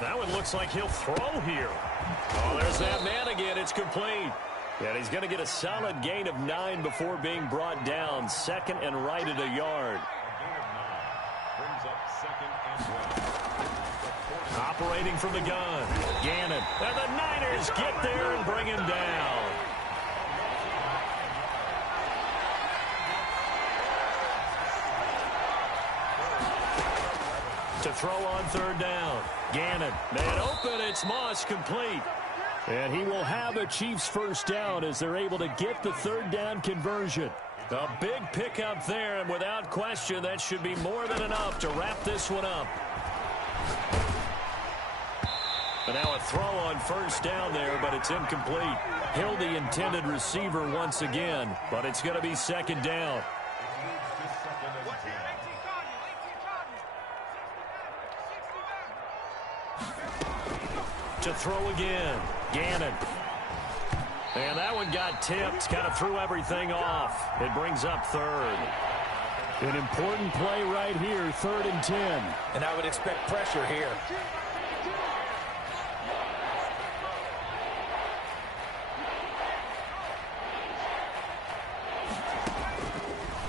That one looks like he'll throw here. Oh, there's that man again. It's complete. And he's going to get a solid gain of 9 before being brought down. Second and right at a yard. Brings up second and one. Operating from the gun. Gannon. And the Niners get there and bring him down. To throw on third down. Gannon. Man open. It's Moss, complete. And he will have a Chiefs first down as they're able to get the third down conversion. A big pickup there, and without question, that should be more than enough to wrap this one up. And now a throw on first down there, but it's incomplete. Hill, the intended receiver once again, but it's going to be second down. To throw again. Gannon. And that one got tipped, kind of threw everything off. It brings up third. An important play right here, 3rd and 10. And I would expect pressure here.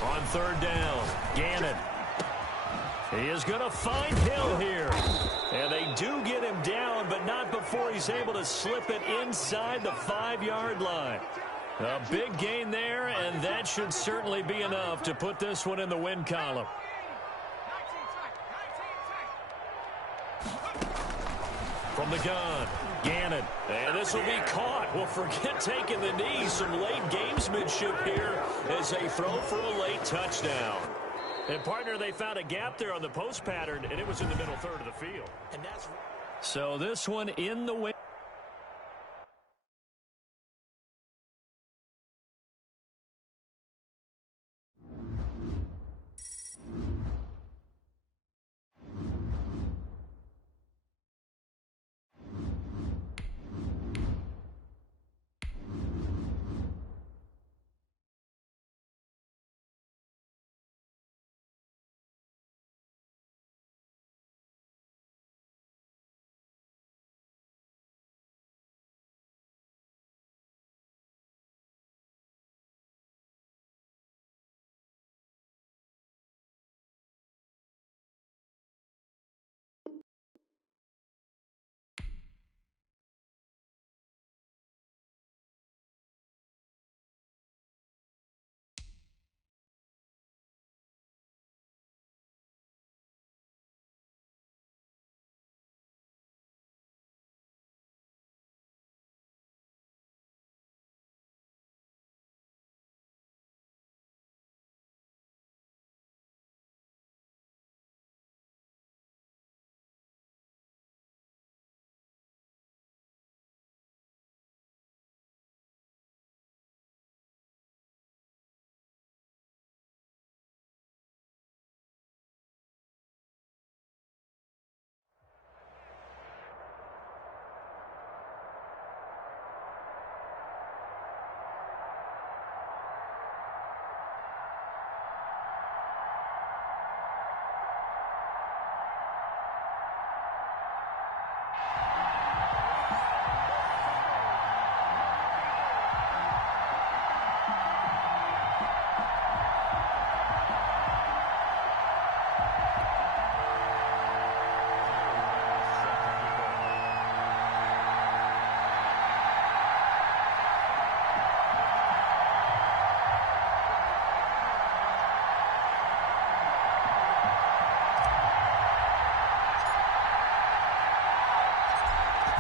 On third down, Gannon. He is going to find Hill here. And they do get him down, but not before he's able to slip it inside the 5-yard line. A big gain there, and that should certainly be enough to put this one in the win column. From the gun, Gannon. And this will be caught. Well, forget taking the knee. Some late gamesmanship here as they throw for a late touchdown. And, partner, they found a gap there on the post pattern, and it was in the middle third of the field. So this one in the win.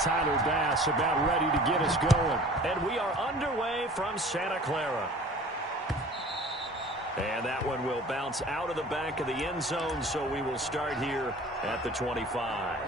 Tyler Bass about ready to get us going. And we are underway from Santa Clara. And that one will bounce out of the back of the end zone, so we will start here at the 25.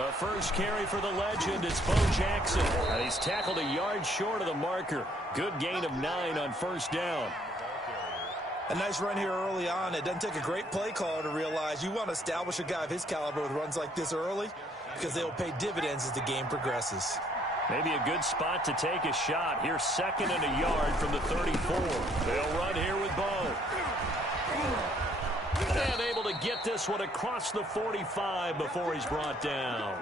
A first carry for the legend. It's Bo Jackson. And he's tackled a yard short of the marker. Good gain of 9 on first down. A nice run here early on. It doesn't take a great play caller to realize you want to establish a guy of his caliber with runs like this early because they'll pay dividends as the game progresses. Maybe a good spot to take a shot. Here's 2nd and a yard from the 34. They'll run here with Bo. And able to get this one across the 45 before he's brought down.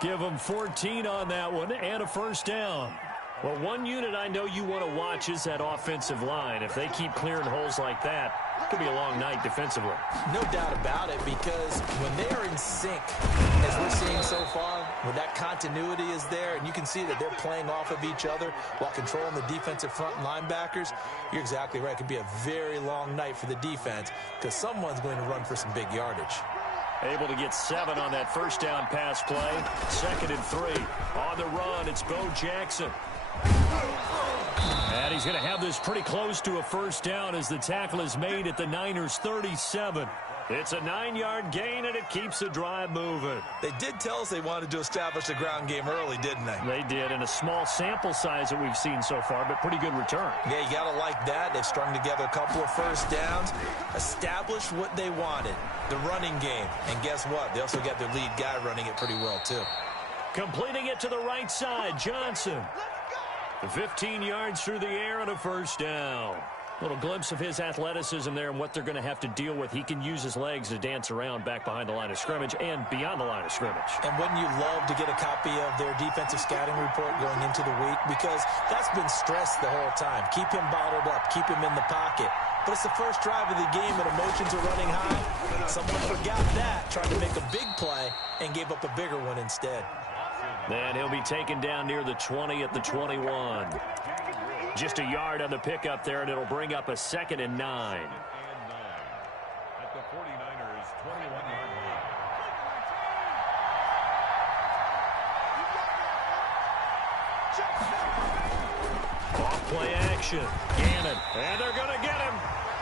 Give him 14 on that one and a first down. Well, one unit I know you want to watch is that offensive line. If they keep clearing holes like that, it could be a long night defensively. No doubt about it, because when they are in sync, as we're seeing so far, when that continuity is there, and you can see that they're playing off of each other while controlling the defensive front linebackers, you're exactly right. It could be a very long night for the defense because someone's going to run for some big yardage. Able to get 7 on that first down pass play. 2nd and 3. On the run, it's Bo Jackson. And he's going to have this pretty close to a first down as the tackle is made at the Niners' 37. It's a 9-yard gain, and it keeps the drive moving. They did tell us they wanted to establish the ground game early, didn't they? They did, in a small sample size that we've seen so far, but pretty good return. Yeah, you got to like that. They've strung together a couple of first downs, established what they wanted, the running game. And guess what? They also got their lead guy running it pretty well, too. Completing it to the right side, Johnson. 15 yards through the air and a first down. Little glimpse of his athleticism there and what they're going to have to deal with. He can use his legs to dance around back behind the line of scrimmage and beyond the line of scrimmage. And wouldn't you love to get a copy of their defensive scouting report going into the week? Because that's been stressed the whole time. Keep him bottled up. Keep him in the pocket. But it's the first drive of the game and emotions are running high. Someone forgot that, tried to make a big play, and gave up a bigger one instead. Then he'll be taken down near the 20 at the 21. Just a yard on the pickup there, and it'll bring up a 2nd and 9. At the 49ers' 21-yard line. Off play action. Gannon. And they're going to get him.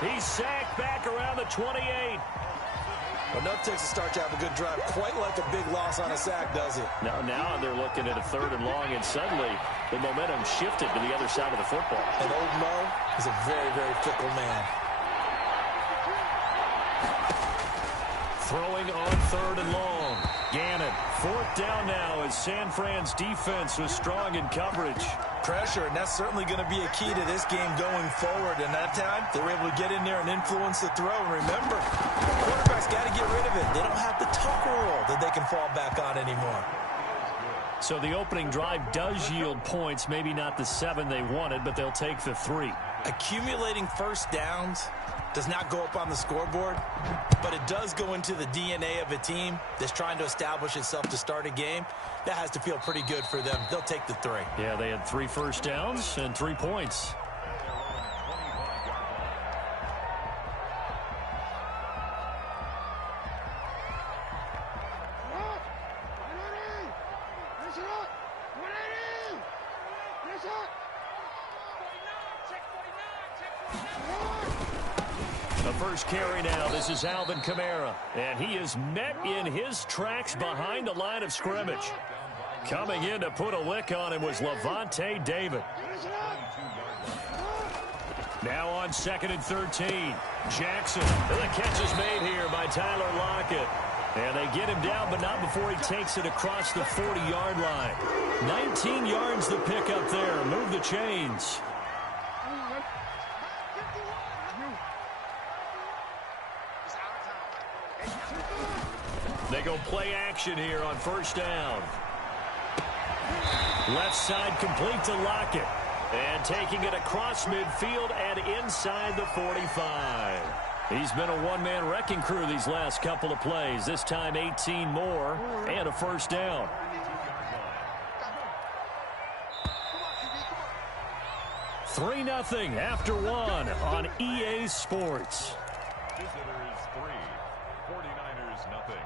He's sacked back around the 28. Enough takes to start to have a good drive. Quite like a big loss on a sack, does it? Now they're looking at a 3rd and long, and suddenly the momentum shifted to the other side of the football. And old Mo is a very, very fickle man. Throwing on 3rd and long. Gannon. 4th down now as San Fran's defense was strong in coverage. Pressure, and that's certainly going to be a key to this game going forward. And that time, they were able to get in there and influence the throw. And remember, quarterbacks got to get rid of it. They don't have the tuck rule that they can fall back on anymore. So the opening drive does yield points, maybe not the 7 they wanted, but they'll take the 3. Accumulating first downs does not go up on the scoreboard, but it does go into the DNA of a team that's trying to establish itself to start a game. That has to feel pretty good for them. They'll take the 3. Yeah, they had 3 first downs and 3 points. First carry now. This is Alvin Kamara. And he is met in his tracks behind the line of scrimmage. Coming in to put a lick on him was Levante David. Now on 2nd and 13. Jackson. The catch is made here by Tyler Lockett. And they get him down, but not before he takes it across the 40-yard line. 19 yards to pick up there. Move the chains. They go play action here on first down. Left side complete to Lockett. And taking it across midfield and inside the 45. He's been a one-man wrecking crew these last couple of plays. This time 18 more and a first down. Three 0 after 1 on EA Sports. Visitors 3, 49ers nothing.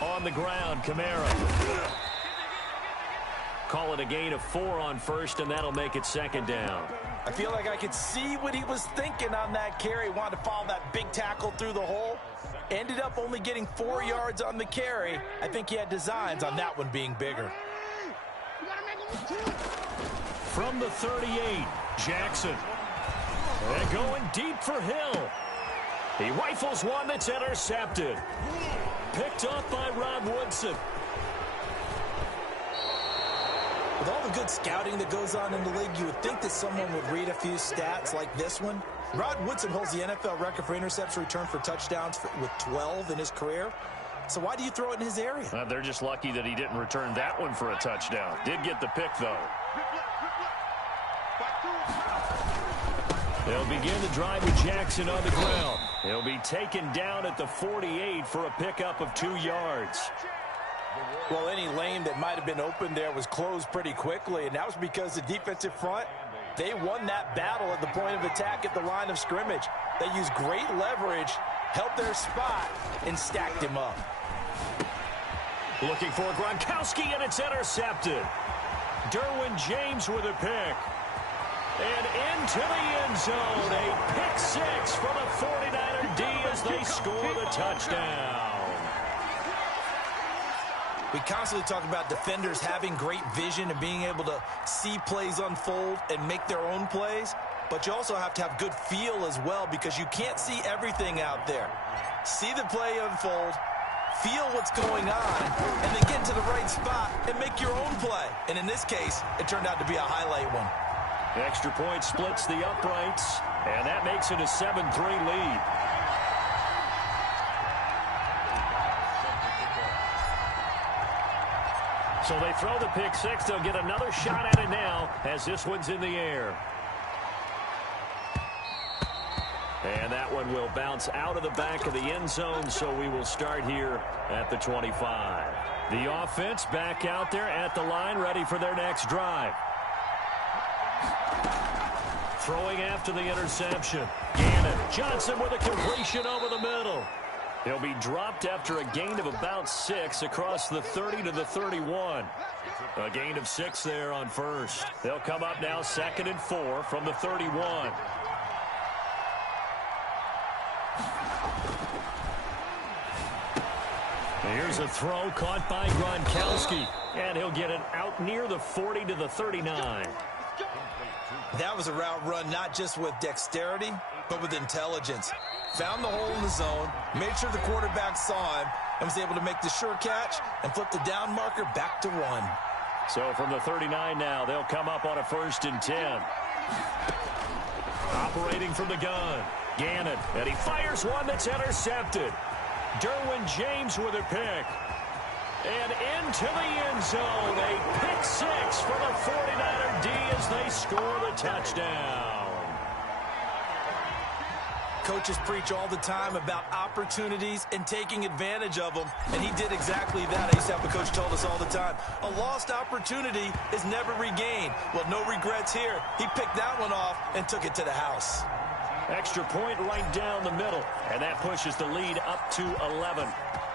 On the ground, Kamara. Call it a gain of 4 on first, and that'll make it second down. I feel like I could see what he was thinking on that carry. Wanted to follow that big tackle through the hole. Ended up only getting 4 yards on the carry. I think he had designs on that one being bigger. From the 38, Jackson. And going deep for Hill. He rifles one that's intercepted. Picked up by Rod Woodson. With all the good scouting that goes on in the league, you would think that someone would read a few stats like this one. Rod Woodson holds the NFL record for intercepts returned for touchdowns with 12 in his career. So why do you throw it in his area? They're just lucky that he didn't return that one for a touchdown. Did get the pick, though. They'll begin the drive with Jackson on the ground. He'll be taken down at the 48 for a pickup of 2 yards. Well, any lane that might have been open there was closed pretty quickly, and that was because the defensive front, they won that battle at the point of attack at the line of scrimmage. They used great leverage, held their spot, and stacked him up. Looking for Gronkowski, and it's intercepted. Derwin James with a pick. And into the end zone, a pick 6 for the 49er D as they score the touchdown. We constantly talk about defenders having great vision and being able to see plays unfold and make their own plays, but you also have to have good feel as well because you can't see everything out there. See the play unfold, feel what's going on, and then get into the right spot and make your own play. And in this case, it turned out to be a highlight one. The extra point splits the uprights, and that makes it a 7-3 lead. So they throw the pick 6. They'll get another shot at it now as this one's in the air. And that one will bounce out of the back of the end zone, so we will start here at the 25. The offense back out there at the line, ready for their next drive. Throwing after the interception. Gannon. Johnson with a completion over the middle. He'll be dropped after a gain of about 6 across the 30 to the 31. A gain of 6 there on first. They'll come up now 2nd and 4 from the 31. Here's a throw caught by Gronkowski. And he'll get it out near the 40 to the 39. That was a route run not just with dexterity, but with intelligence. Found the hole in the zone, made sure the quarterback saw him, and was able to make the sure catch and flip the down marker back to run. So from the 39 now, they'll come up on a 1st and 10. Operating from the gun, Gannon, and he fires one that's intercepted. Derwin James with a pick. And into the end zone, a pick 6 for the 49er D as they score the touchdown. Coaches preach all the time about opportunities and taking advantage of them, and he did exactly that. I used to have a coach told us all the time, a lost opportunity is never regained. Well, no regrets here. He picked that one off and took it to the house. Extra point right down the middle, and that pushes the lead up to 11.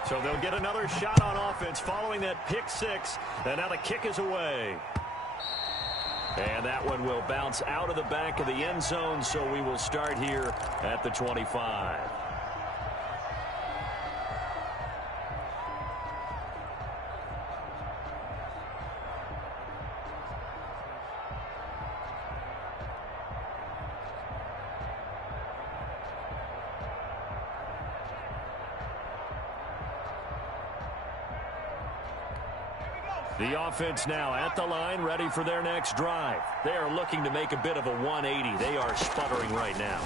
So they'll get another shot on offense following that pick 6, and now the kick is away. And that one will bounce out of the back of the end zone, so we will start here at the 25. The offense now at the line, ready for their next drive. They are looking to make a bit of a 180. They are sputtering right now.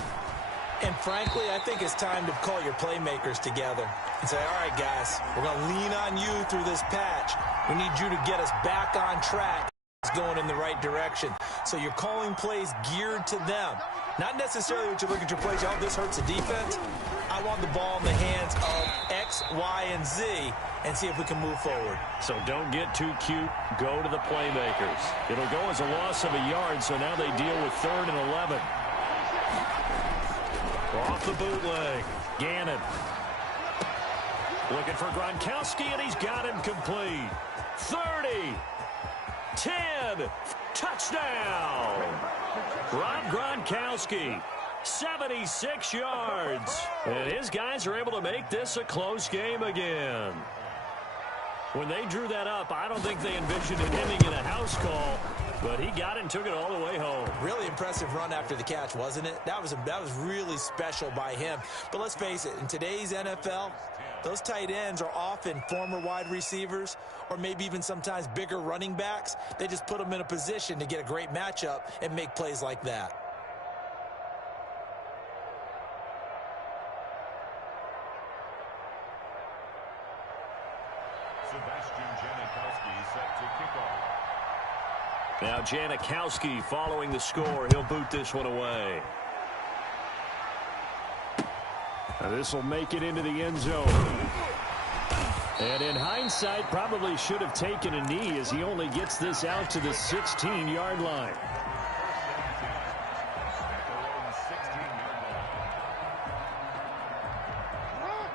And frankly, I think it's time to call your playmakers together and say, all right, guys, we're going to lean on you through this patch. We need you to get us back on track. It's going in the right direction. So you're calling plays geared to them. Not necessarily what you look at your plays, oh, this hurts the defense. I want the ball in the hands of X, Y, and Z and see if we can move forward. So don't get too cute. Go to the playmakers. It'll go as a loss of a yard, so now they deal with 3rd and 11. Off the bootleg. Gannon. Looking for Gronkowski, and he's got him complete. 30. 10. Touchdown. Rob Gronkowski. 76 yards. And his guys are able to make this a close game again. When they drew that up, I don't think they envisioned him ending in a house call, but he got it and took it all the way home. Really impressive run after the catch, wasn't it? That was really special by him. But let's face it, in today's NFL, those tight ends are often former wide receivers or maybe even sometimes bigger running backs. They just put them in a position to get a great matchup and make plays like that. Now Janikowski following the score. He'll boot this one away. Now this will make it into the end zone. And in hindsight, probably should have taken a knee as he only gets this out to the 16-yard line.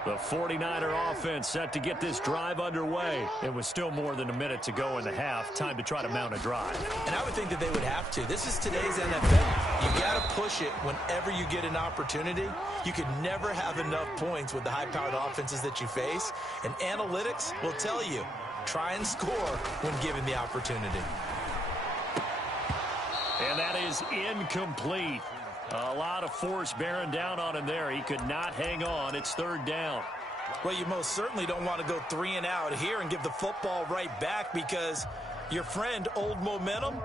The 49er offense set to get this drive underway. It was still more than a minute to go in the half. Time to try to mount a drive. And I would think that they would have to. This is today's NFL. You got to push it whenever you get an opportunity. You could never have enough points with the high-powered offenses that you face. And analytics will tell you, try and score when given the opportunity. And that is incomplete. A lot of force bearing down on him there. He could not hang on. It's third down. Well, you most certainly don't want to go 3 and out here and give the football right back because your friend, Old Momentum,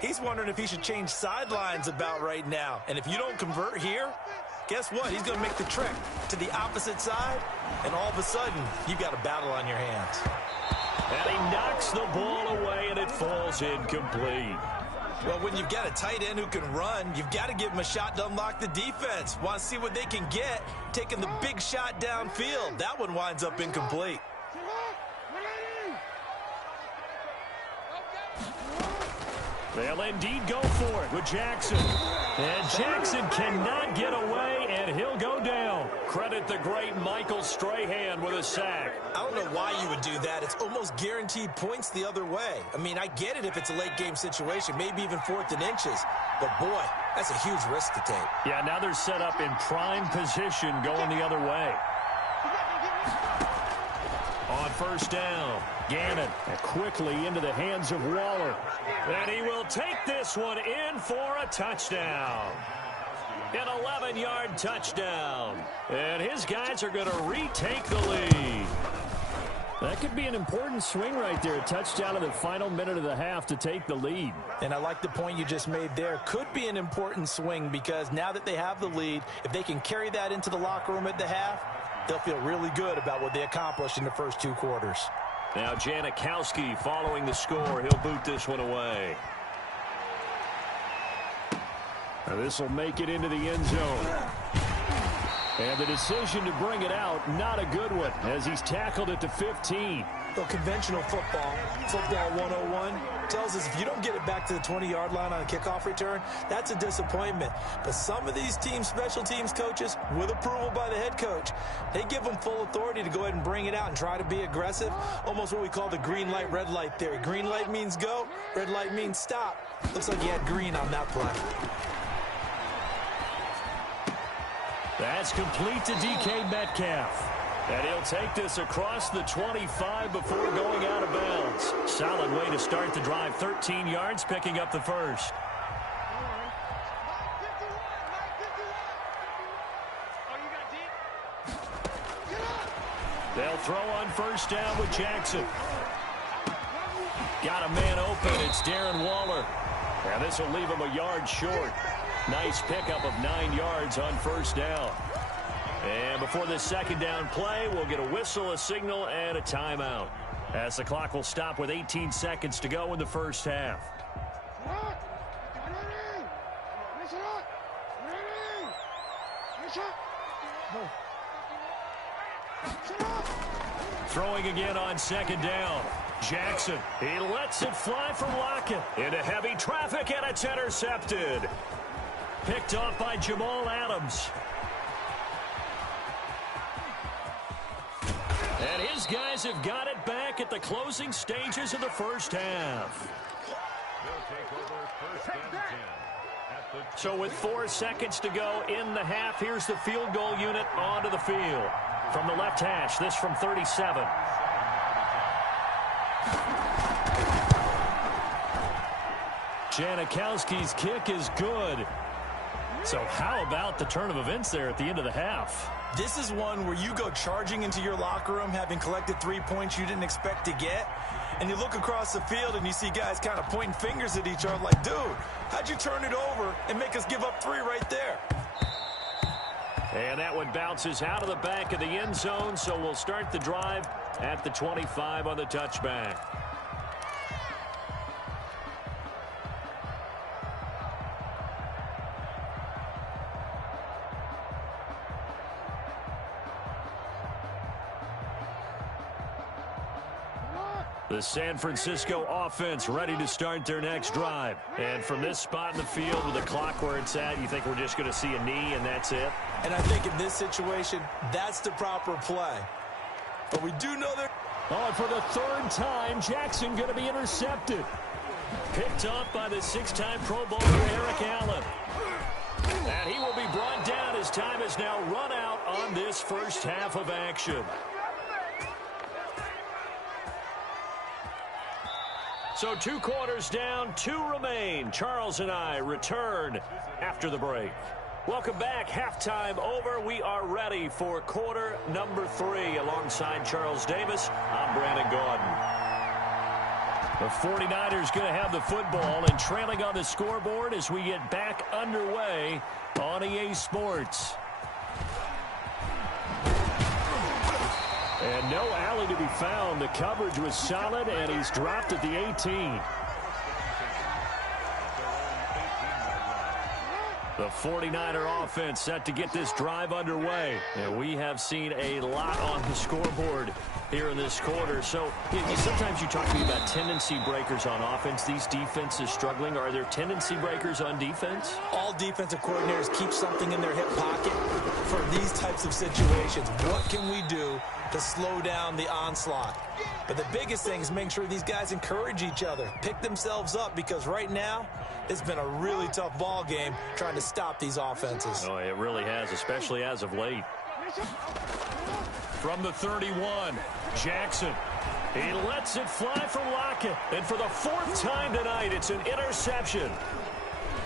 he's wondering if he should change sidelines about right now. And if you don't convert here, guess what? He's going to make the trek to the opposite side, and all of a sudden, you've got a battle on your hands. And he knocks the ball away, and it falls incomplete. Well, when you've got a tight end who can run, you've got to give him a shot to unlock the defense. Want to see what they can get, taking the big shot downfield. That one winds up incomplete. They'll indeed go for it with Jackson. And Jackson cannot get away, and he'll go down. Credit the great Michael Strahan with a sack. I don't know why you would do that. It's almost guaranteed points the other way. I mean, I get it if it's a late-game situation, maybe even 4th and inches. But, boy, that's a huge risk to take. Yeah, now they're set up in prime position going the other way. On first down, Gannon quickly into the hands of Waller. And he will take this one in for a touchdown. An 11-yard touchdown. And his guys are going to retake the lead. That could be an important swing right there. A touchdown in the final minute of the half to take the lead. And I like the point you just made there. Could be an important swing because now that they have the lead, if they can carry that into the locker room at the half, they'll feel really good about what they accomplished in the first 2 quarters. Now Janikowski following the score. He'll boot this one away. Now this will make it into the end zone. And the decision to bring it out, not a good one, as he's tackled at the 15. Well, conventional football 101, tells us if you don't get it back to the 20-yard line on a kickoff return, that's a disappointment. But some of these special teams coaches, with approval by the head coach, they give them full authority to go ahead and bring it out and try to be aggressive, almost what we call the green light, red light theory. Green light means go, red light means stop. Looks like he had green on that play. That's complete to DK Metcalf. And he'll take this across the 25 before going out of bounds. Solid way to start the drive. 13 yards, picking up the first. They'll throw on first down with Jackson. Got a man open. It's Darren Waller. And this will leave him a yard short. Nice pickup of 9 yards on first down. And before this second down play, we'll get a whistle, a signal, and a timeout. As the clock will stop with 18 seconds to go in the first half. Throwing again on second down. Jackson, he lets it fly from Lockett. Into heavy traffic, and it's intercepted. Picked off by Jamal Adams. And his guys have got it back at the closing stages of the first half. They'll take over first and 10. So with 4 seconds to go in the half, here's the field goal unit onto the field. From the left hash, this from 37. Janikowski's kick is good. So how about the turn of events there at the end of the half? This is one where you go charging into your locker room having collected 3 points you didn't expect to get, and you look across the field and you see guys kind of pointing fingers at each other like, dude, how'd you turn it over and make us give up 3 right there? And that one bounces out of the back of the end zone, so we'll start the drive at the 25 on the touchback. The San Francisco offense ready to start their next drive. And from this spot in the field with the clock where it's at, you think we're just going to see a knee and that's it? And I think in this situation, that's the proper play. But we do know that... Oh, for the 3rd time, Jackson going to be intercepted. Picked off by the 6-time Pro Bowler Eric Allen. And he will be brought down as time has now run out on this first half of action. So 2 quarters down, 2 remain. Charles and I return after the break. Welcome back. Halftime over. We are ready for quarter number 3. Alongside Charles Davis, I'm Brandon Gaudin. The 49ers going to have the football and trailing on the scoreboard as we get back underway on EA Sports. And no alley to be found. The coverage was solid, and he's dropped at the 18. The 49er offense set to get this drive underway. And we have seen a lot on the scoreboard here in this quarter. So sometimes you talk to me about tendency breakers on offense. These defenses struggling. Are there tendency breakers on defense? All defensive coordinators keep something in their hip pocket for these types of situations. What can we do to slow down the onslaught? But the biggest thing is making sure these guys encourage each other, pick themselves up, because right now it's been a really tough ball game trying to stop these offenses. Oh, it really has, especially as of late. From the 31, Jackson. He lets it fly from Lockett. And for the 4th time tonight, it's an interception.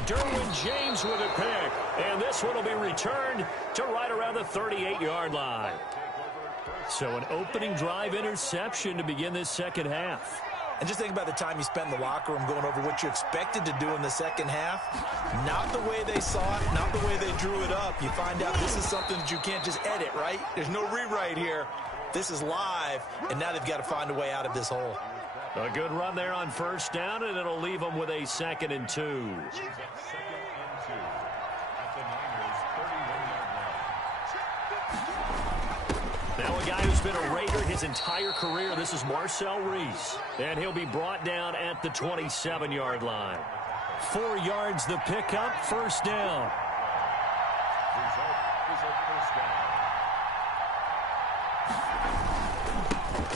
Derwin James with a pick. And this one will be returned to right around the 38-yard line. So an opening drive interception to begin this second half. And just think about the time you spent in the locker room going over what you expected to do in the second half. Not the way they saw it, not the way they drew it up. You find out this is something that you can't just edit, right? There's no rewrite here. This is live, and now they've got to find a way out of this hole. A good run there on first down, and it'll leave them with a 2nd and 2. Now a guy who's been a Raider his entire career. This is Marcel Reese. And he'll be brought down at the 27-yard line. 4 yards the pickup, first down.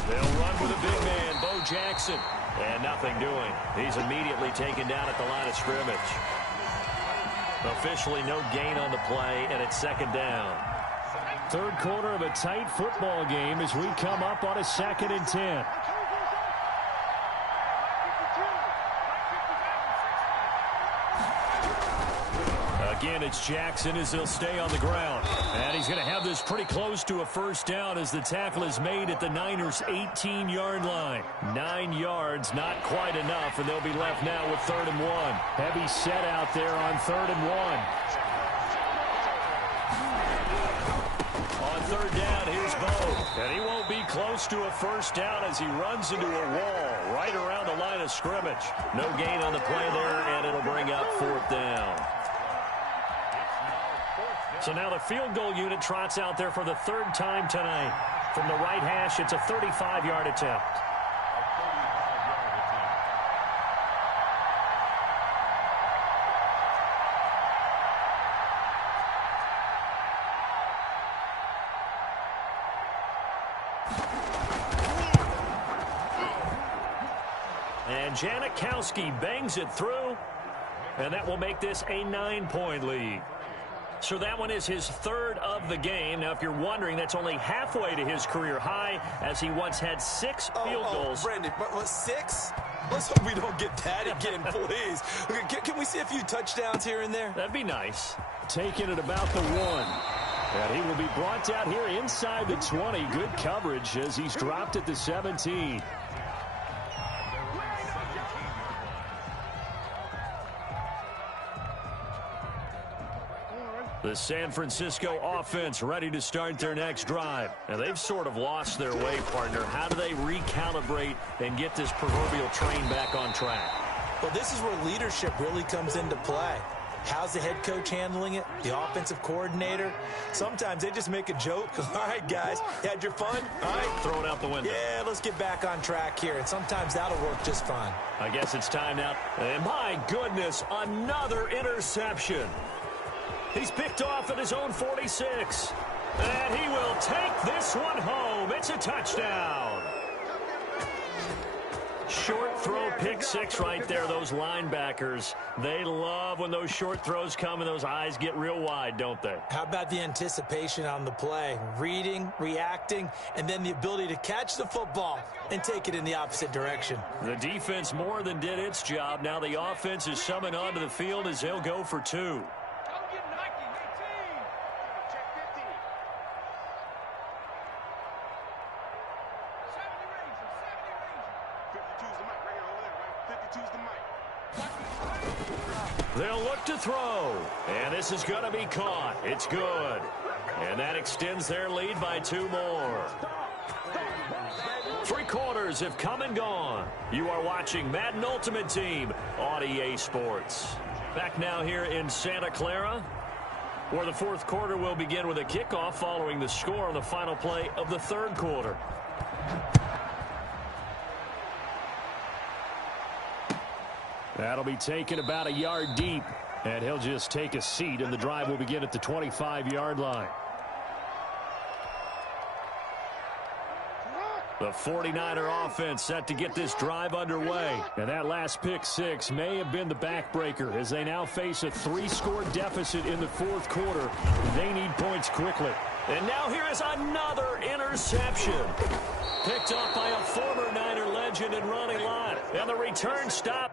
They'll run with a big man, Bo Jackson. And nothing doing. He's immediately taken down at the line of scrimmage. Officially no gain on the play, and it's 2nd down. 3rd quarter of a tight football game as we come up on a 2nd and 10. Again, it's Jackson as he'll stay on the ground. And he's going to have this pretty close to a first down as the tackle is made at the Niners' 18-yard line. 9 yards, not quite enough, and they'll be left now with 3rd and 1. Heavy set out there on 3rd and 1. On 3rd down, here's Bo. And he won't be close to a first down as he runs into a wall right around the line of scrimmage. No gain on the play there, and it'll bring up 4th down. So now the field goal unit trots out there for the 3rd time tonight. From the right hash, it's a 35-yard attempt. And Janikowski bangs it through. And that will make this a 9-point lead. So that one is his third of the game. Now, if you're wondering, that's only halfway to his career high, as he once had 6 field goals. Brandon, but 6? Let's hope we don't get that again, please. Can we see a few touchdowns here and there? That'd be nice. Taking it about the 1. And he will be brought down here inside the 20. Good coverage as he's dropped at the 17. The San Francisco offense ready to start their next drive. And they've sort of lost their way, partner. How do they recalibrate and get this proverbial train back on track? Well, this is where leadership really comes into play. How's the head coach handling it? The offensive coordinator? Sometimes they just make a joke. All right, guys, you had your fun? All right. Throw it out the window. Yeah, let's get back on track here. And sometimes that'll work just fine. I guess it's time now. And my goodness, another interception. He's picked off at his own 46. And he will take this one home. It's a touchdown. Short throw, pick 6 right there. Those linebackers, they love when those short throws come and those eyes get real wide, don't they? How about the anticipation on the play? Reading, reacting, and then the ability to catch the football and take it in the opposite direction. The defense more than did its job. Now the offense is summoned onto the field as they'll go for 2. They'll look to throw. And this is going to be caught. It's good. And that extends their lead by 2 more. 3 quarters have come and gone. You are watching Madden Ultimate Team on EA Sports. Back now here in Santa Clara, where the 4th quarter will begin with a kickoff following the score on the final play of the 3rd quarter. That'll be taken about a yard deep, and he'll just take a seat, and the drive will begin at the 25-yard line. The 49er offense set to get this drive underway, and that last pick 6 may have been the backbreaker as they now face a 3-score deficit in the 4th quarter. They need points quickly. And now here is another interception. Picked up by a former Niner legend in Ronnie Lott. And the return stop